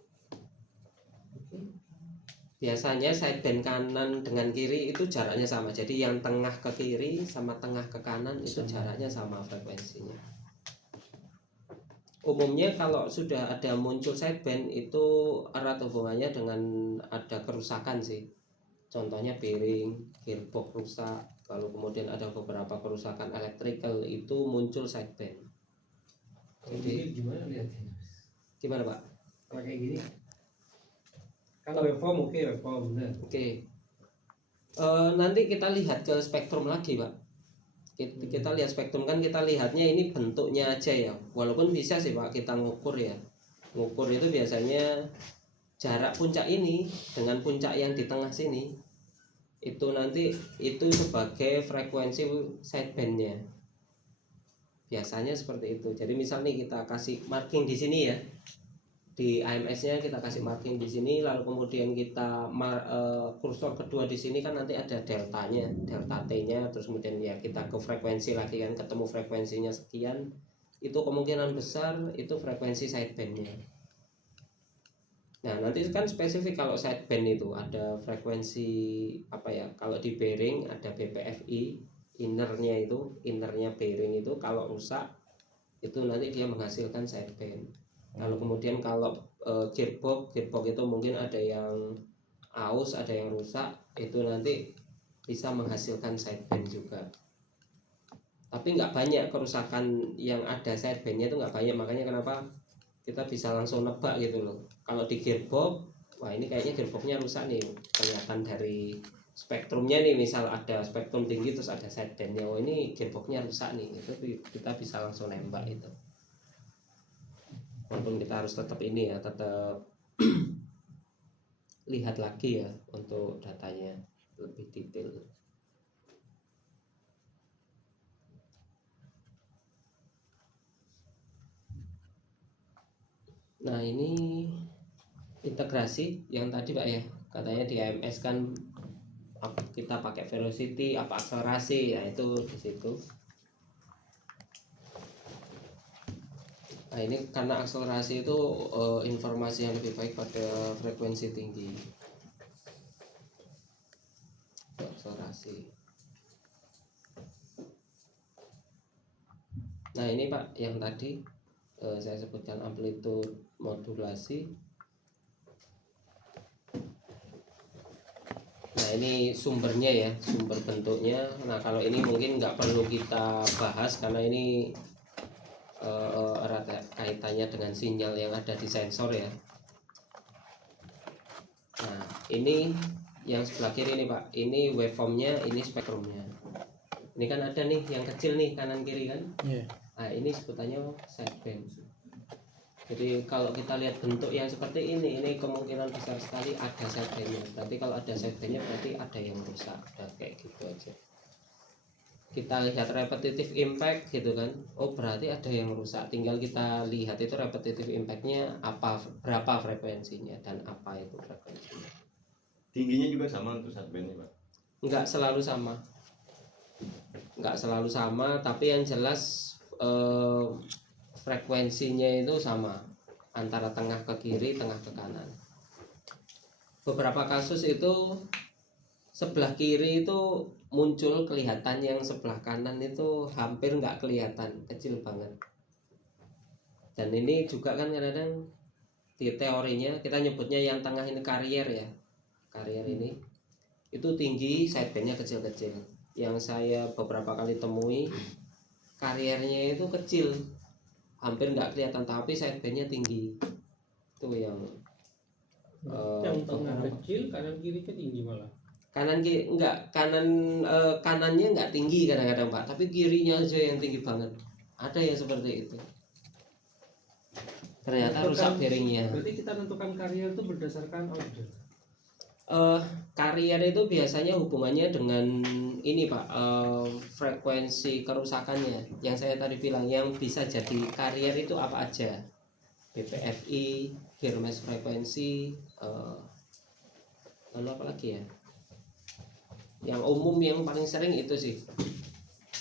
Biasanya sideband kanan dengan kiri itu jaraknya sama. Jadi yang tengah ke kiri sama tengah ke kanan itu jaraknya sama frekuensinya. Umumnya kalau sudah ada muncul sideband itu erat hubungannya dengan ada kerusakan sih. Contohnya bearing, gearbox rusak, lalu kemudian ada beberapa kerusakan elektrikal itu muncul sideband. Jadi gimana lihatnya? Gimana Pak? Kalau kayak gini, kalau waveform oke, waveform benar. Oke. Nanti kita lihat ke spektrum lagi Pak. Kita lihat spektrum kan, kita lihatnya ini bentuknya aja ya. Walaupun bisa sih Pak kita ngukur ya. Ngukur itu biasanya jarak puncak ini dengan puncak yang di tengah sini itu nanti itu sebagai frekuensi sidebandnya. Biasanya seperti itu. Jadi misal nih kita kasih marking di sini ya. Di AMS-nya kita kasih marking di sini, lalu kemudian kita kursor kedua di sini kan nanti ada deltanya, delta T-nya, terus kemudian ya kita ke frekuensi lagi kan, ketemu frekuensinya sekian, itu kemungkinan besar itu frekuensi sidebandnya. Nah nanti kan spesifik kalau sideband itu ada frekuensi apa ya, kalau di bearing ada BPFI, innernya bearing itu kalau rusak itu nanti dia menghasilkan sideband. Lalu kemudian kalau gearbox itu mungkin ada yang aus, ada yang rusak, itu nanti bisa menghasilkan sideband juga. Tapi nggak banyak kerusakan yang ada sidebandnya itu nggak banyak, makanya kenapa kita bisa langsung nebak gitu loh. Kalau di gearbox, wah ini kayaknya gearboxnya rusak nih, kelihatan dari spektrumnya nih, misal ada spektrum tinggi terus ada sidebandnya, oh ini gearboxnya rusak nih, itu kita bisa langsung nembak itu. Walaupun kita harus tetap ini ya, tetap lihat lagi ya untuk datanya lebih detail. Nah ini integrasi yang tadi Pak ya, katanya di AMS kan kita pakai velocity apa akselerasi ya, itu di situ. Nah ini karena akselerasi itu informasi yang lebih baik pada frekuensi tinggi. Akselerasi. Nah ini Pak yang tadi saya sebutkan amplitude modulasi. Nah ini sumbernya ya, sumber bentuknya. Nah kalau ini mungkin nggak perlu kita bahas karena ini erat kaitannya dengan sinyal yang ada di sensor ya. Nah ini yang sebelah kiri nih Pak, ini waveformnya, ini spektrumnya. Ini kan ada nih yang kecil nih kanan kiri kan. Nah ini sebutannya sideband. Jadi kalau kita lihat bentuk yang seperti ini kemungkinan besar sekali ada sidebandnya. Berarti kalau ada sidebandnya berarti ada yang rusak. Udah kayak gitu aja. Kita lihat repetitive impact gitu kan, oh berarti ada yang rusak, tinggal kita lihat itu repetitive impactnya apa, berapa frekuensinya dan apa itu frekuensinya. Tingginya juga sama untuk sidebandnya Pak? Nggak selalu sama, tapi yang jelas frekuensinya itu sama antara tengah ke kiri, tengah ke kanan. Beberapa kasus itu sebelah kiri itu muncul kelihatan, yang sebelah kanan itu hampir nggak kelihatan, kecil banget. Dan ini juga kan kadang-kadang di teorinya kita nyebutnya yang tengah ini karier ya, karier ini itu tinggi, sidebandnya kecil-kecil. Yang saya beberapa kali temui kariernya itu kecil, hampir nggak kelihatan, tapi sidebandnya tinggi. Itu yang yang tengah kecil, kanan kirinya tinggi malah. Kanan kiri enggak, kanannya enggak tinggi kadang-kadang Pak, tapi kirinya aja yang tinggi banget. Ada yang seperti itu. ternyata rusak bearingnya. Berarti kita tentukan carrier itu berdasarkan order. Carrier itu biasanya hubungannya dengan ini Pak, frekuensi kerusakannya. Yang saya tadi bilang yang bisa jadi carrier itu apa aja? BPFI, gear mesh frekuensi, lalu apa lagi ya? Yang umum yang paling sering itu sih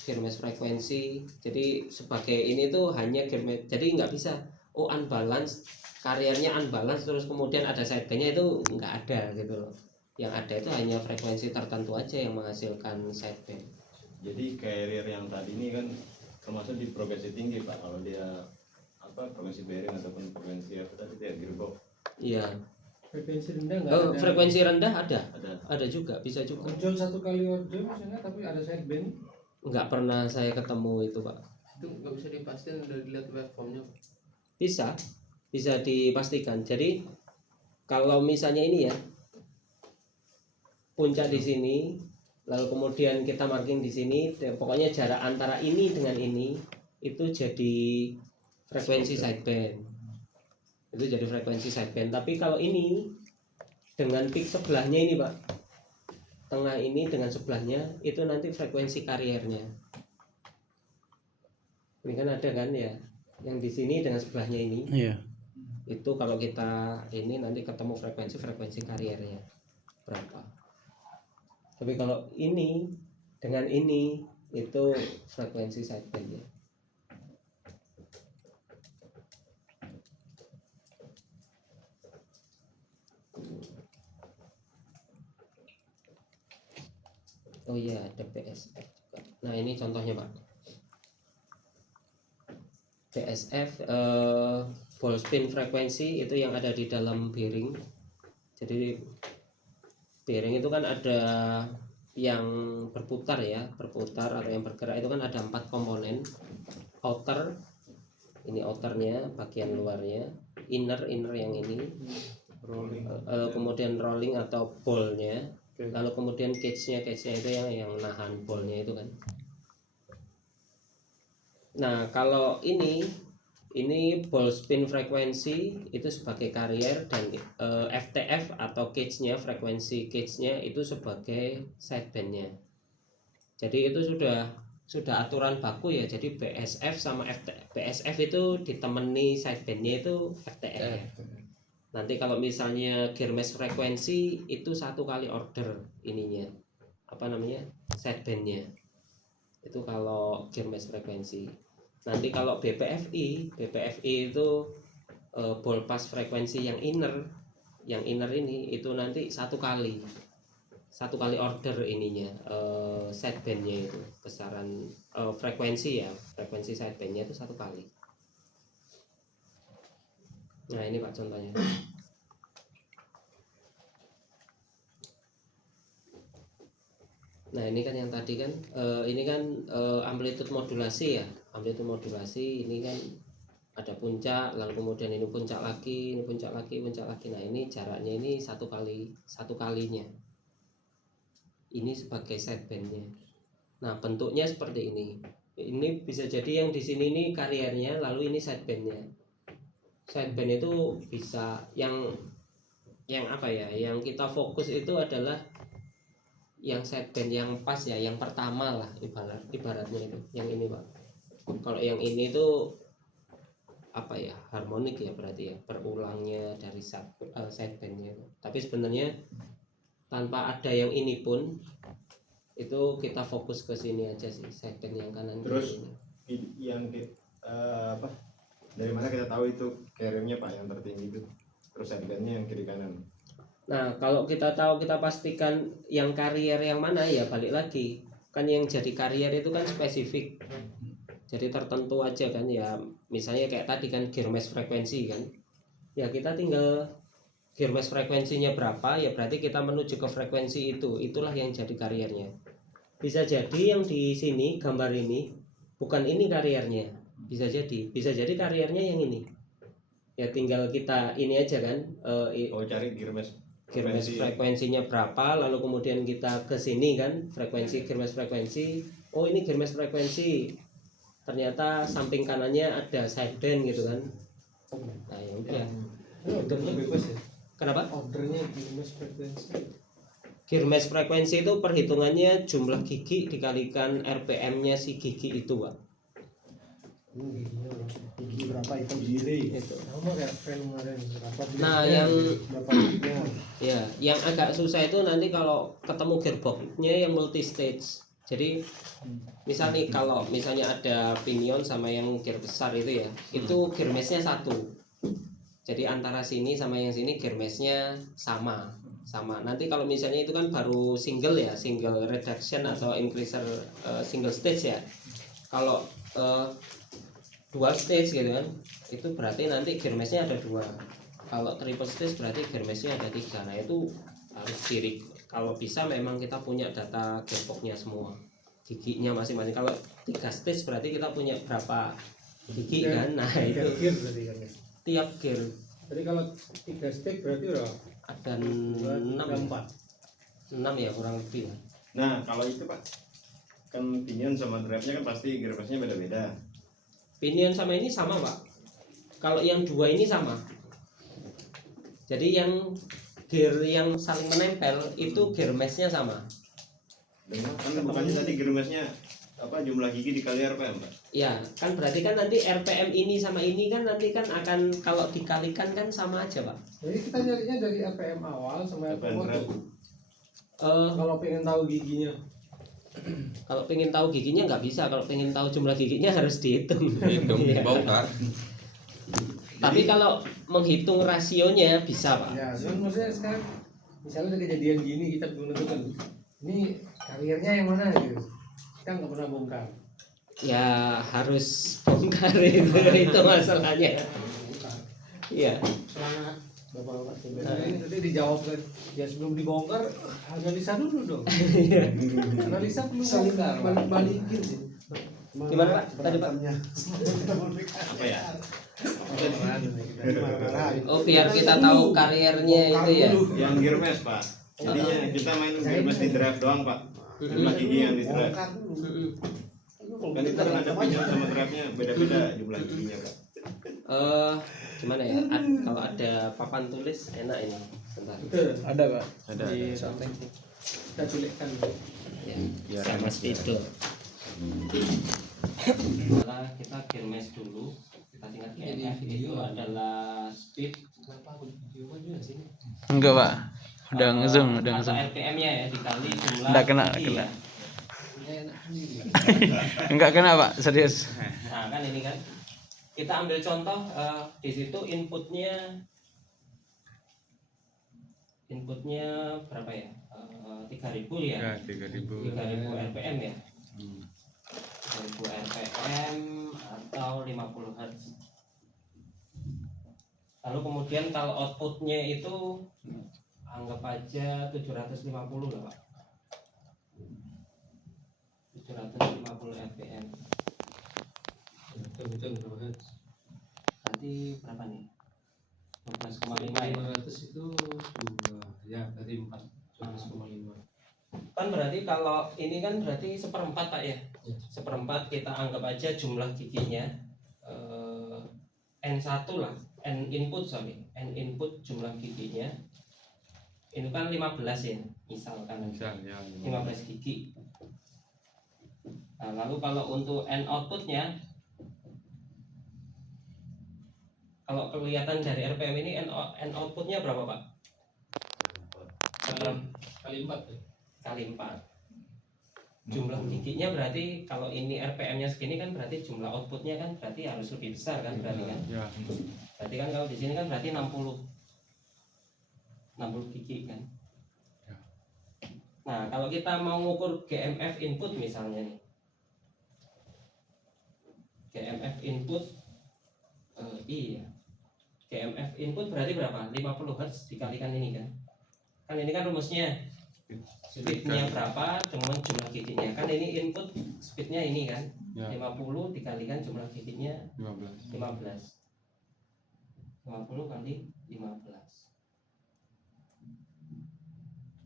gear mesh frekuensi. Jadi sebagai ini tuh hanya gear mesh, jadi nggak bisa unbalance, karirnya unbalance terus kemudian ada sidebandnya, itu nggak ada gitu loh. Yang ada itu hanya frekuensi tertentu aja yang menghasilkan sideband. Jadi carrier yang tadi ini kan termasuk di frekuensi tinggi Pak, kalau dia frekuensi bearing ataupun frekuensi apa tadi ya gearbox. Iya. Frekuensi rendah nggak ada. Frekuensi rendah ada Ada juga, bisa juga. Ojol 1 kali ojol misalnya tapi ada sideband. Nggak pernah saya ketemu itu Pak. Itu nggak bisa dipastikan udah dilihat waveformnya. Bisa dipastikan. Jadi kalau misalnya ini ya, puncak di sini, lalu kemudian kita marking di sini, pokoknya jarak antara ini dengan ini itu jadi frekuensi sideband. Itu jadi frekuensi sideband. Tapi kalau ini dengan peak sebelahnya ini Pak, tengah ini dengan sebelahnya itu nanti frekuensi kariernya. Ini kan ada kan ya, yang di sini dengan sebelahnya ini. Iya. Itu kalau kita ini nanti ketemu frekuensi kariernya berapa. Tapi kalau ini dengan ini itu frekuensi sidebandnya. Oh iya, ada PSF juga. Nah ini contohnya Pak. PSF ball spin frekuensi itu yang ada di dalam bearing. Jadi bearing itu kan ada yang berputar ya, berputar atau yang bergerak itu kan ada 4 komponen. Outer, ini outernya, bagian luarnya. Inner yang ini. Kemudian rolling atau ballnya. Lalu kemudian cage-nya itu yang nahan ballnya itu kan. Nah kalau ini ball spin frekuensi itu sebagai carrier, dan FTF atau cage-nya, frekuensi cage-nya itu sebagai sideband-nya. Jadi itu sudah aturan baku ya. Jadi BSF sama BSF itu ditemani sideband-nya itu FTF. Nanti kalau misalnya gear mesh frekuensi itu 1 kali order ininya, sidebandnya itu kalau gear mesh frekuensi. Nanti kalau BPFI itu ball pass frekuensi yang inner ini itu nanti 1 kali order ininya, sidebandnya itu besaran frekuensi sidebandnya itu 1 kali. Nah ini Pak contohnya. Nah ini kan yang tadi kan ini kan amplitude modulasi ya. Amplitude modulasi ini kan ada puncak, lalu kemudian ini puncak lagi, ini puncak lagi. Nah ini jaraknya ini 1 kalinya. Ini sebagai sidebandnya. Nah bentuknya seperti ini. Ini bisa jadi yang di sini ini kariernya, lalu ini sidebandnya. Sideband itu bisa yang apa ya, yang kita fokus itu adalah yang sideband yang pas ya, yang pertama lah ibaratnya itu yang ini Pak. Kalau yang ini itu apa ya, harmonik ya berarti ya, berulangnya dari sidebandnya. Tapi sebenarnya tanpa ada yang ini pun itu kita fokus ke sini aja sih, sideband yang kanan. Terus yang dari mana kita tahu itu carrier-nya Pak yang tertinggi itu, terus sideband-nya yang kiri kanan? Nah kalau kita tahu, kita pastikan yang carrier yang mana ya, balik lagi kan yang jadi carrier itu kan spesifik, jadi tertentu aja kan ya. Misalnya kayak tadi kan gear mesh frekuensi kan ya, kita tinggal gear mesh frekuensinya berapa ya, berarti kita menuju ke frekuensi itulah yang jadi carriernya. Bisa jadi yang di sini gambar ini bukan ini carriernya, bisa jadi kariernya yang ini ya, tinggal kita ini aja kan, cari gear mesh frekuensinya berapa, lalu kemudian kita ke sini kan frekuensi gear mesh frekuensi. Oh ini gear mesh frekuensi, ternyata samping kanannya ada sideband gitu kan. Nah ya udah. Ordernya bebas ya. Kenapa? Ordernya Gearmesh frekuensi. Gearmesh frekuensi itu perhitungannya jumlah gigi dikalikan RPM-nya si gigi itu, Pak. Gigi berapa itu sendiri? Itu. Sama kayak friend kemarin berapa? Nah, yang Berapa giginya? ya, yang agak susah itu nanti kalau ketemu gearbox-nya yang multi stage. Jadi misalnya kalau misalnya ada pinion sama yang gear besar itu ya, itu gear mesh-nya satu. Jadi antara sini sama yang sini gear mesh-nya sama. Nanti kalau misalnya itu kan baru single ya, single reduction atau increaser single stage ya. Kalau dual stage gitu kan, itu berarti nanti gear mesh-nya ada 2. Kalau triple stage berarti gear mesh-nya ada 3. Nah itu harus diri. Kalau bisa memang kita punya data gearbox-nya semua, giginya masing-masing. Kalau 3 stage berarti kita punya berapa gigi kan? Nah itu Gear berarti kan ya. tiap gear Jadi kalau 3 stick berarti berapa? ada 2, 3, 6 ya kurang lebih. Nah kalau itu Pak, kan pinion sama drive-nya kan pasti gearbox-nya beda-beda. Pinion sama ini sama Pak. Kalau yang 2 ini sama. Jadi yang gear yang saling menempel itu gear mesh-nya sama. Dengan kan bukannya tadi gearbox-nya apa jumlah gigi dikali RPM Pak? Ya, kan berarti kan nanti RPM ini sama ini kan nanti kan akan kalau dikalikan kan sama aja Pak. Jadi kita nyarinya dari RPM awal sama RPM RPM auto. Eh, Kalau pengen tahu giginya. kalau pengen tahu giginya nggak bisa. Kalau pengen tahu jumlah giginya harus dihitung. Hitung Iya. bongkar. Tapi kalau menghitung rasionya bisa Pak. Ya, cuman maksudnya sekarang misalnya ada kejadian gini kita belum tentukan ini karirnya yang mana gitu. Kita nggak pernah bongkar. Ya harus bongkar itu masalahnya. Iya. Celana bapak-bapak coba. Nah, ini tadi dijawab kan. Ya sebelum dibongkar analisa dulu dong. Analisa perlu bongkar. Balik-balikin sih. Gimana, Pak? Tadi, Pak? Apa ya? Oh biar kita tahu karirnya itu ya. Yang gearbox Pak. Jadinya kita main gearbox di drive doang Pak. Jumlah gigi yang di drive. Bongkar dulu. Kan itu kan ada pinion sama drive-nya beda-beda jumlah giginya Pak. Gimana ya? Kalau ada papan tulis enak ini. Bentar. Betul. Ada Pak. Ada. Di samping. Kita culikkan. Ya. Biar Sama enak, Speedo. Setelah kita gearmesh dulu, kita tingkat GMF itu adalah speed. Kenapa aku video juga sini? Enggak Pak. Udah ngezoom, udah Atau ngezoom. RPM-nya ya dikali jumlah. Nggak kena, gigi kena. ya. Enggak kena Pak, serius. Nah kan ini kan kita ambil contoh di situ inputnya berapa ya? 3000 ya? Ya, 3.000. 3000 RPM ya? 3000 RPM atau 50 Hz. Lalu kemudian kalau outputnya itu anggap aja 750 lah Pak. 750 RPM. Betul. Berarti berapa nih? 12,5 ya? 500 itu 2. Ya, tadi 4. 12,5. Kan berarti kalau ini kan berarti 1/4 Pak ya? Ya. 1/4 kita anggap aja jumlah giginya N1 lah, N input jumlah giginya ini kan 15 ya, misalkan Misal ya. 15 gigi. Nah, lalu kalau untuk N outputnya, kalau kelihatan dari RPM ini N outputnya berapa Pak? Kali 4 ya? Kali 4. Jumlah giginya berarti kalau ini RPM-nya segini kan berarti jumlah outputnya kan berarti harus lebih besar kan berarti kan? Ya. Berarti kan kalau di sini kan berarti 60 gigi kan? Ya. Nah kalau kita mau ngukur GMF input misalnya nih, GMF input iya, GMF input berarti berapa? 50 Hz dikalikan ini kan? Kan ini kan rumusnya speednya berapa dengan jumlah giginya, kan ini input speednya ini kan Ya. 50 dikalikan jumlah giginya 15. 50 kali 15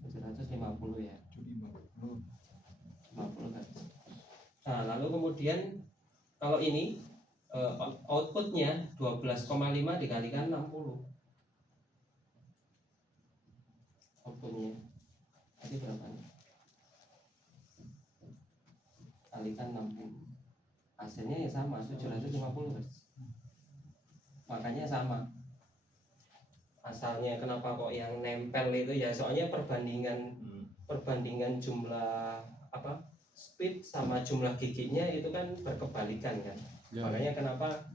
750 ya, 50 kan. Nah lalu kemudian kalau ini outputnya 12,5 dikalikan 60 outputnya tadi berapa nih? Kalikan 60 hasilnya ya sama 750 guys. Makanya sama asalnya kenapa kok yang nempel itu ya soalnya perbandingan jumlah apa speed sama jumlah giginya itu kan berkebalikan kan. Ya. Makanya kenapa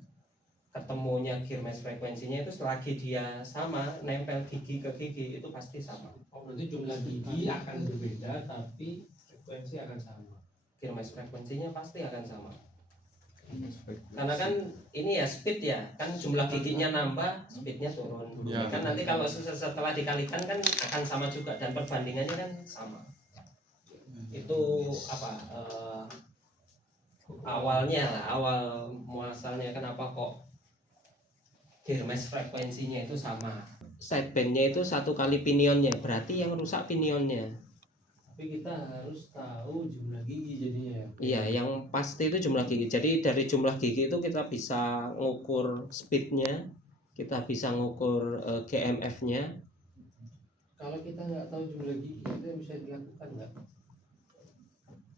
ketemunya gear mesh frekuensinya itu selagi dia sama nempel gigi ke gigi itu pasti sama. Oh, berarti jumlah gigi akan berbeda tapi frekuensi akan sama. Gear mesh frekuensinya pasti akan sama. Karena kan ini ya speed ya kan jumlah giginya nambah speednya turun Ya. kan nanti kalau setelah dikalikan kan akan sama juga dan perbandingannya kan sama itu apa awal muasalnya kenapa kok gear mesh frekuensinya itu sama sidebandnya itu 1 kali pinionnya berarti yang rusak pinionnya. Tapi kita harus tahu jumlah gigi jadinya ya. Iya, yang pasti itu jumlah gigi. Jadi dari jumlah gigi itu kita bisa ngukur speednya, kita bisa ngukur GMF-nya. Kalau kita nggak tahu jumlah gigi itu bisa dilakukan nggak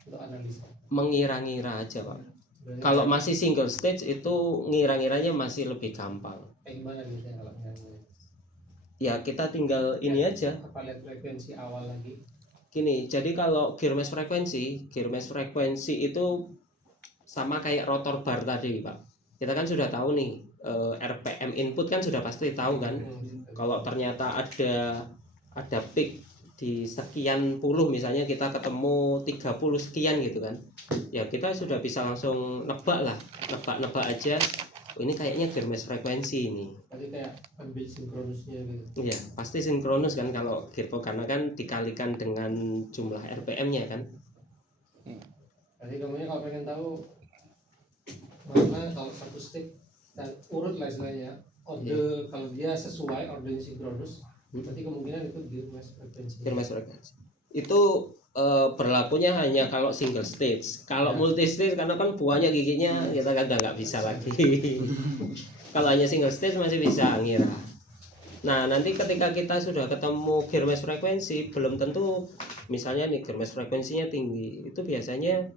untuk analisa? Mengira-ngira aja Pak. Berarti Kalau masih single stage itu ngira-ngiranya masih lebih gampang. kayak gimana biasanya kalau nyanyi? Ya kita tinggal ini aja. Apa lihat frekuensi awal lagi? Gini, jadi kalau gear mesh frekuensi itu sama kayak rotor bar tadi Pak. Kita kan sudah tahu nih RPM input kan sudah pasti tahu kan. Kalau ternyata ada peak di sekian puluh misalnya kita ketemu 30 sekian gitu kan. Ya kita sudah bisa langsung nebak aja. Oh, ini kayaknya gear mesh frekuensi ini. Berarti kayak ambil sinkronusnya gitu. Iya, pasti sinkronus kan kalau gearbox karena kan dikalikan dengan jumlah RPM-nya kan. Berarti kamunya kalau pengen tahu mana kalau satu stick dan urut lah istilahnya order kalau dia sesuai ordernya sinkronus berarti kemungkinan itu gear mesh frekuensi. Gear mesh frekuensi. Itu berlakunya hanya kalau single stage. Kalau multi stage karena kan buahnya giginya kita kan udah nggak bisa lagi. Kalau hanya single stage masih bisa ngira. Nah nanti ketika kita sudah ketemu gear mesh frekuensi belum tentu misalnya nih gear mesh frekuensinya tinggi itu biasanya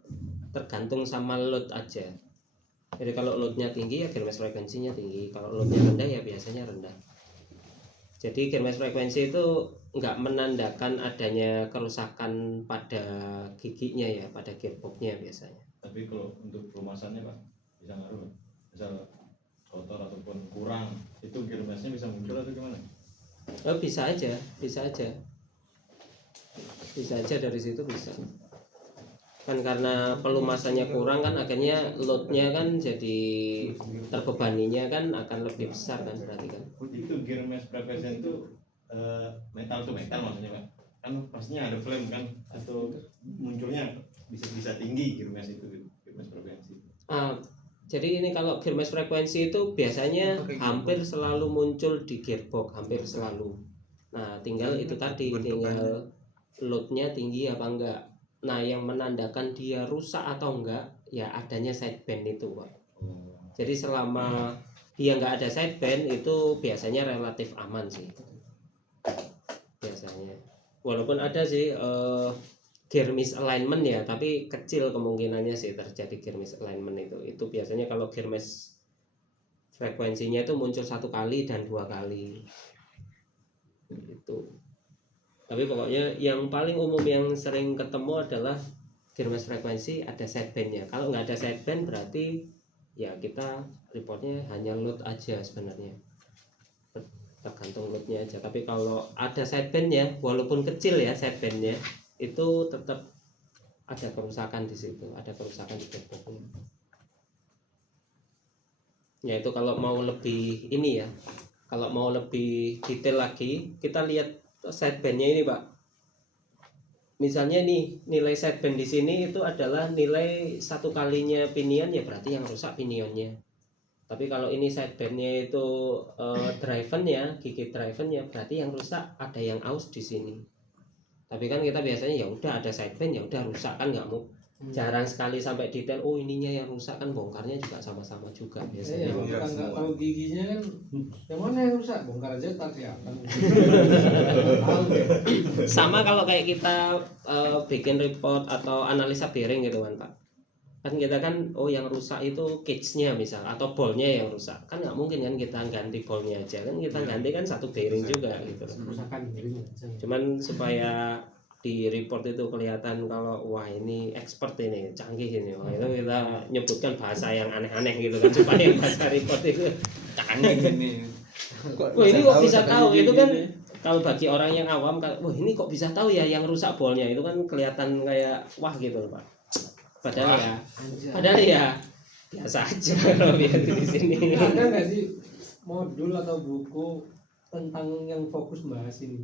tergantung sama load aja. Jadi kalau loadnya tinggi ya gear mesh frekuensinya tinggi. Kalau loadnya rendah ya biasanya rendah. Jadi gear mesh frekuensi itu nggak menandakan adanya kerusakan pada giginya ya, pada gearboxnya biasanya. Tapi kalau untuk pelumasannya Pak bisa ngaruh Pak? Misal kotor ataupun kurang itu gear meshnya bisa muncul atau gimana? Bisa aja dari situ bisa. Kan karena pelumasannya kurang kan akhirnya loadnya kan jadi terbebaninya kan akan lebih besar kan berarti kan. Itu gear mesh frekuensi itu metal to metal maksudnya Pak? Kan pastinya ada flame kan atau munculnya bisa tinggi gear mesh itu gear mesh frekuensi. Jadi ini kalau gear mesh frekuensi itu biasanya hampir selalu muncul di gearbox, hampir selalu. Nah tinggal itu tadi tinggal loadnya tinggi apa enggak. Nah yang menandakan dia rusak atau enggak ya adanya sideband itu Pak. Jadi selama dia nggak ada sideband itu biasanya relatif aman sih biasanya. Walaupun ada sih gear misalignment ya, tapi kecil kemungkinannya sih terjadi gear misalignment itu biasanya kalau gear mesh frekuensinya itu muncul 1 kali dan 2 kali itu. Tapi pokoknya yang paling umum yang sering ketemu adalah gear mesh frekuensi ada sidebandnya. Kalau nggak ada sideband berarti ya kita reportnya hanya load aja sebenarnya, tergantung loadnya aja. Tapi kalau ada sidebandnya walaupun kecil ya sidebandnya itu tetap ada kerusakan di situ, ada kerusakan di gearboxnya. Ya itu kalau mau lebih ini ya, kalau mau lebih detail lagi kita lihat sidebandnya ini Pak. Misalnya nih nilai sideband di sini itu adalah nilai 1 kalinya pinion ya berarti yang rusak pinionnya. Tapi kalau ini sidebandnya itu drivennya, gigi drivennya berarti yang rusak ada yang aus di sini. Tapi kan kita biasanya ya udah ada sideband ya udah rusak kan jarang sekali sampai detail. Oh ininya yang rusak, kan bongkarnya juga sama-sama juga biasanya. Kalau kita nggak tahu giginya kan, yang mana yang rusak, bongkar aja tak ya kan. Tahu ya. Sama kalau kayak kita bikin report atau analisa bearing gitu kan Pak, kan kita kan yang rusak itu cage-nya misal atau bolnya yang rusak, kan nggak mungkin kan kita ganti bolnya aja, kan kita ganti kan satu bearing juga gitu. Kerusakan bearing aja. Cuman supaya di report itu kelihatan kalau wah ini expert ini, canggih ini, wah itu kita nyebutkan bahasa yang aneh-aneh gitu kan supaya bahasa report itu canggih ini. Wah ini kok bisa tahu, itu kan kalau bagi orang yang awam, wah ini kok bisa tahu ya yang rusak bolnya, itu kan kelihatan kayak wah gitu loh Pak. Padahal ya biasa aja kalau lihat di sini. Ada nggak sih modul atau buku tentang yang fokus bahas ini,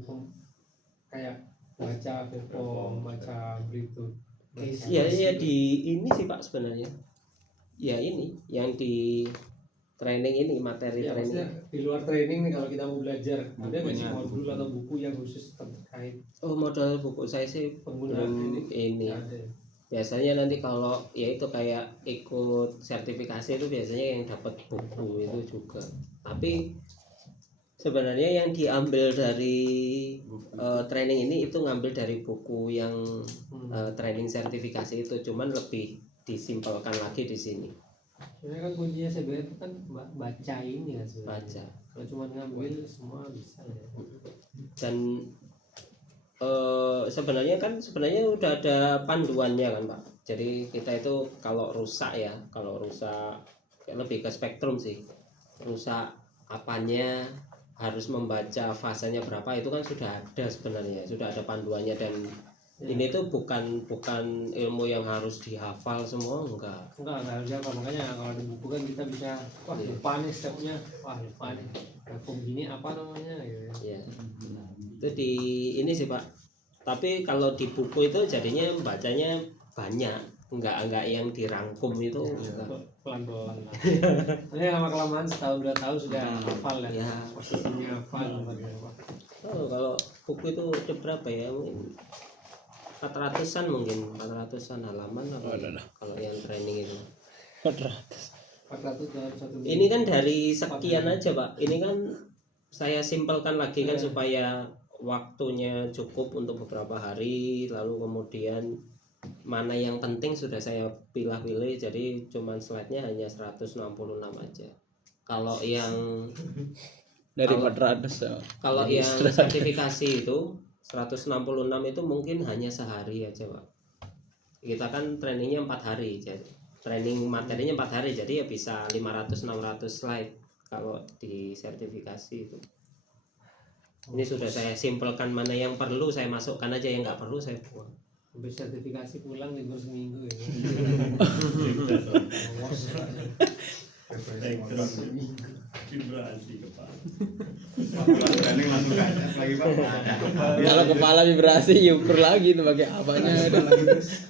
kayak baca Bepom, baca Bluetooth? Ya di ini sih Pak sebenarnya. Ya ini yang di training ini, materi Ya, training. maksudnya di luar training nih kalau kita mau belajar, ada nggak sih modul atau buku yang khusus terkait Modal buku saya sih penggunaan belum ini. Nggak ada. Biasanya nanti kalau ya itu kayak ikut sertifikasi itu biasanya yang dapat buku itu juga. Tapi sebenarnya yang diambil dari training ini itu ngambil dari buku yang training sertifikasi itu, cuman lebih disimpelkan lagi di sini. Sebenarnya kan kuncinya CBR itu kan baca ini kan sebenarnya. Baca. Kalau cuma ngambil semua bisa ya. Dan sebenarnya udah ada panduannya kan Pak. Jadi kita itu kalau rusak lebih ke spektrum sih. Rusak apanya, harus membaca fasenya berapa, itu kan sudah ada sebenarnya, sudah ada panduannya. Dan ini tuh bukan ilmu yang harus dihafal semua, enggak harus apa, makanya kalau di buku kan kita bisa lupa nih stepnya, lupa nih hukum gini apa namanya gitu. Ya. Itu di ini sih Pak. Tapi kalau di buku itu jadinya bacanya banyak, enggak yang dirangkum itu pelan-pelan lah. Ini lama-kelamaan setahun 2 tahun sudah hafal ya. Ya. Posisinya hafal. Kalau buku itu ada berapa ya, mungkin 400-an halaman kalau yang training itu. 400 dalam satu Ini kan dari sekian aja Pak. Ini kan saya simpelkan lagi kan supaya waktunya cukup untuk beberapa hari, lalu kemudian mana yang penting sudah saya pilih-pilih, jadi cuman slide-nya hanya 166 aja. Kalau yang dari 400 ya. Kalau yang sertifikasi itu 166 itu mungkin hanya sehari aja Pak. Kita kan trainingnya 4 hari, jadi training materinya 4 hari, jadi ya bisa 500-600 slide kalau di sertifikasi itu. Ini sudah saya simpelkan mana yang perlu saya masukkan aja, yang nggak perlu saya buang. Habis sertifikasi pulang libur seminggu ya. Vibrasi kepala. Training langsung kaca lagi Pak. Kalau kepala vibrasi ukur lagi tuh pakai apanya ada.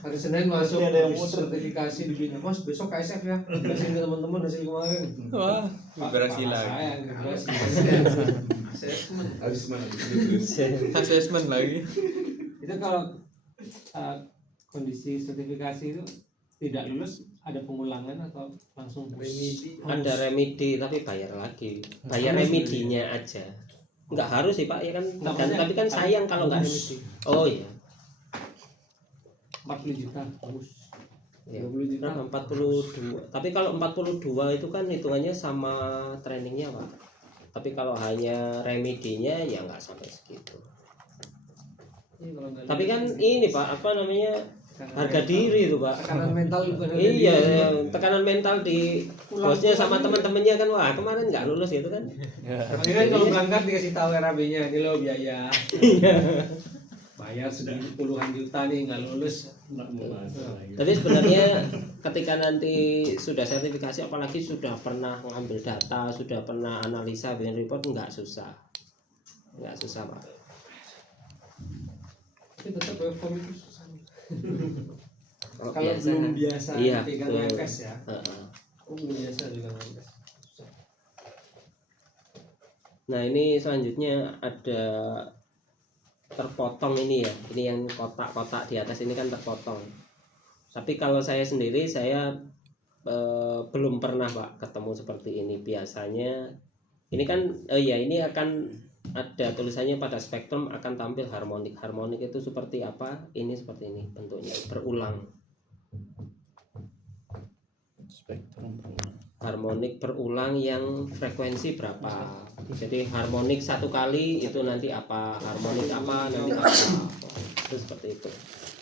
Hari Senin masuk sertifikasi dibilang, Mas besok KSF ya, jelasin ke teman-teman hasil kemarin. Wah, vibrasi lagi. Saya yang vibrasi. Assessment lagi. Itu kalau kondisi sertifikasi itu tidak lulus, ada pengulangan atau langsung remedi? Ada remedi tapi bayar lagi, bayar remedinya aja. Nggak harus sih Pak, ya kan. Tapi kan sayang kalau nggak remedi. Oh iya. 40 juta harus. Ya, 20 juta. 42. Tapi kalau 42 itu kan hitungannya sama trainingnya Pak. Tapi kalau hanya remedinya ya nggak sampai segitu. Tapi kan ini Pak, apa namanya, harga diri itu Pak. Tekanan mental Iya, tekanan mental di bosnya sama teman-temannya kan, wah kemarin nggak lulus gitu kan. Tapi kan kalau berangkat dikasih tahu RAB-nya, ini lo biaya. Bayar segitu puluhan juta nih, nggak lulus. Tapi sebenarnya ketika nanti sudah sertifikasi, apalagi sudah pernah ngambil data, sudah pernah analisa, bikin report, nggak susah Pak. Tapi tetap Bepom itu susah. Oh, Kalau biasa. belum biasa Iya, pegang betul. MPS ya. Heeh. Belum biasa pegang MPS. Susah. Nah ini selanjutnya ada terpotong ini ya, ini yang kotak-kotak di atas ini kan terpotong. Tapi kalau saya sendiri saya belum pernah Pak ketemu seperti ini. Biasanya ini kan ini akan ada tulisannya pada spektrum akan tampil harmonik. Harmonik itu seperti apa? Ini seperti ini bentuknya, berulang. Spektrum berulang. Harmonik berulang yang frekuensi berapa? Jadi harmonik satu kali itu nanti apa? Harmonik apa nanti apa? Itu seperti itu.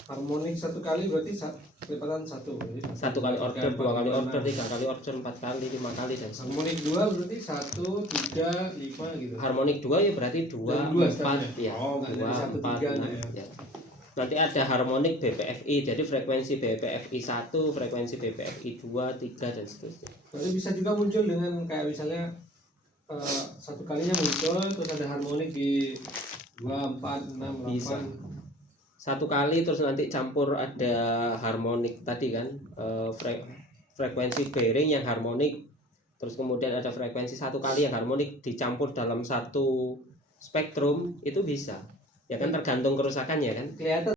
Harmonik satu kali berarti kelipatan satu. Satu kali order, dua kali order, tiga kali order, empat kali, lima kali dan seterusnya. Harmonik 2 berarti 1, 3, 5 gitu. Harmonik 2 ya berarti 2, Dari dua 4 stepnya. ya. Oh, nggak 2, dari 1, 4, 3 6 ya. Nanti ada harmonik BPFI. Jadi frekuensi BPFI 1, frekuensi BPFI 2, 3 dan seterusnya. Berarti bisa juga muncul dengan kayak misalnya satu kalinya muncul terus ada harmonik di 2, 4, 6, 8. Bisa. Satu kali terus nanti campur ada harmonik tadi kan, frekuensi bearing yang harmonik, terus kemudian ada frekuensi satu kali yang harmonik dicampur dalam satu spektrum, itu bisa ya kan, tergantung kerusakannya kan. Kelihatan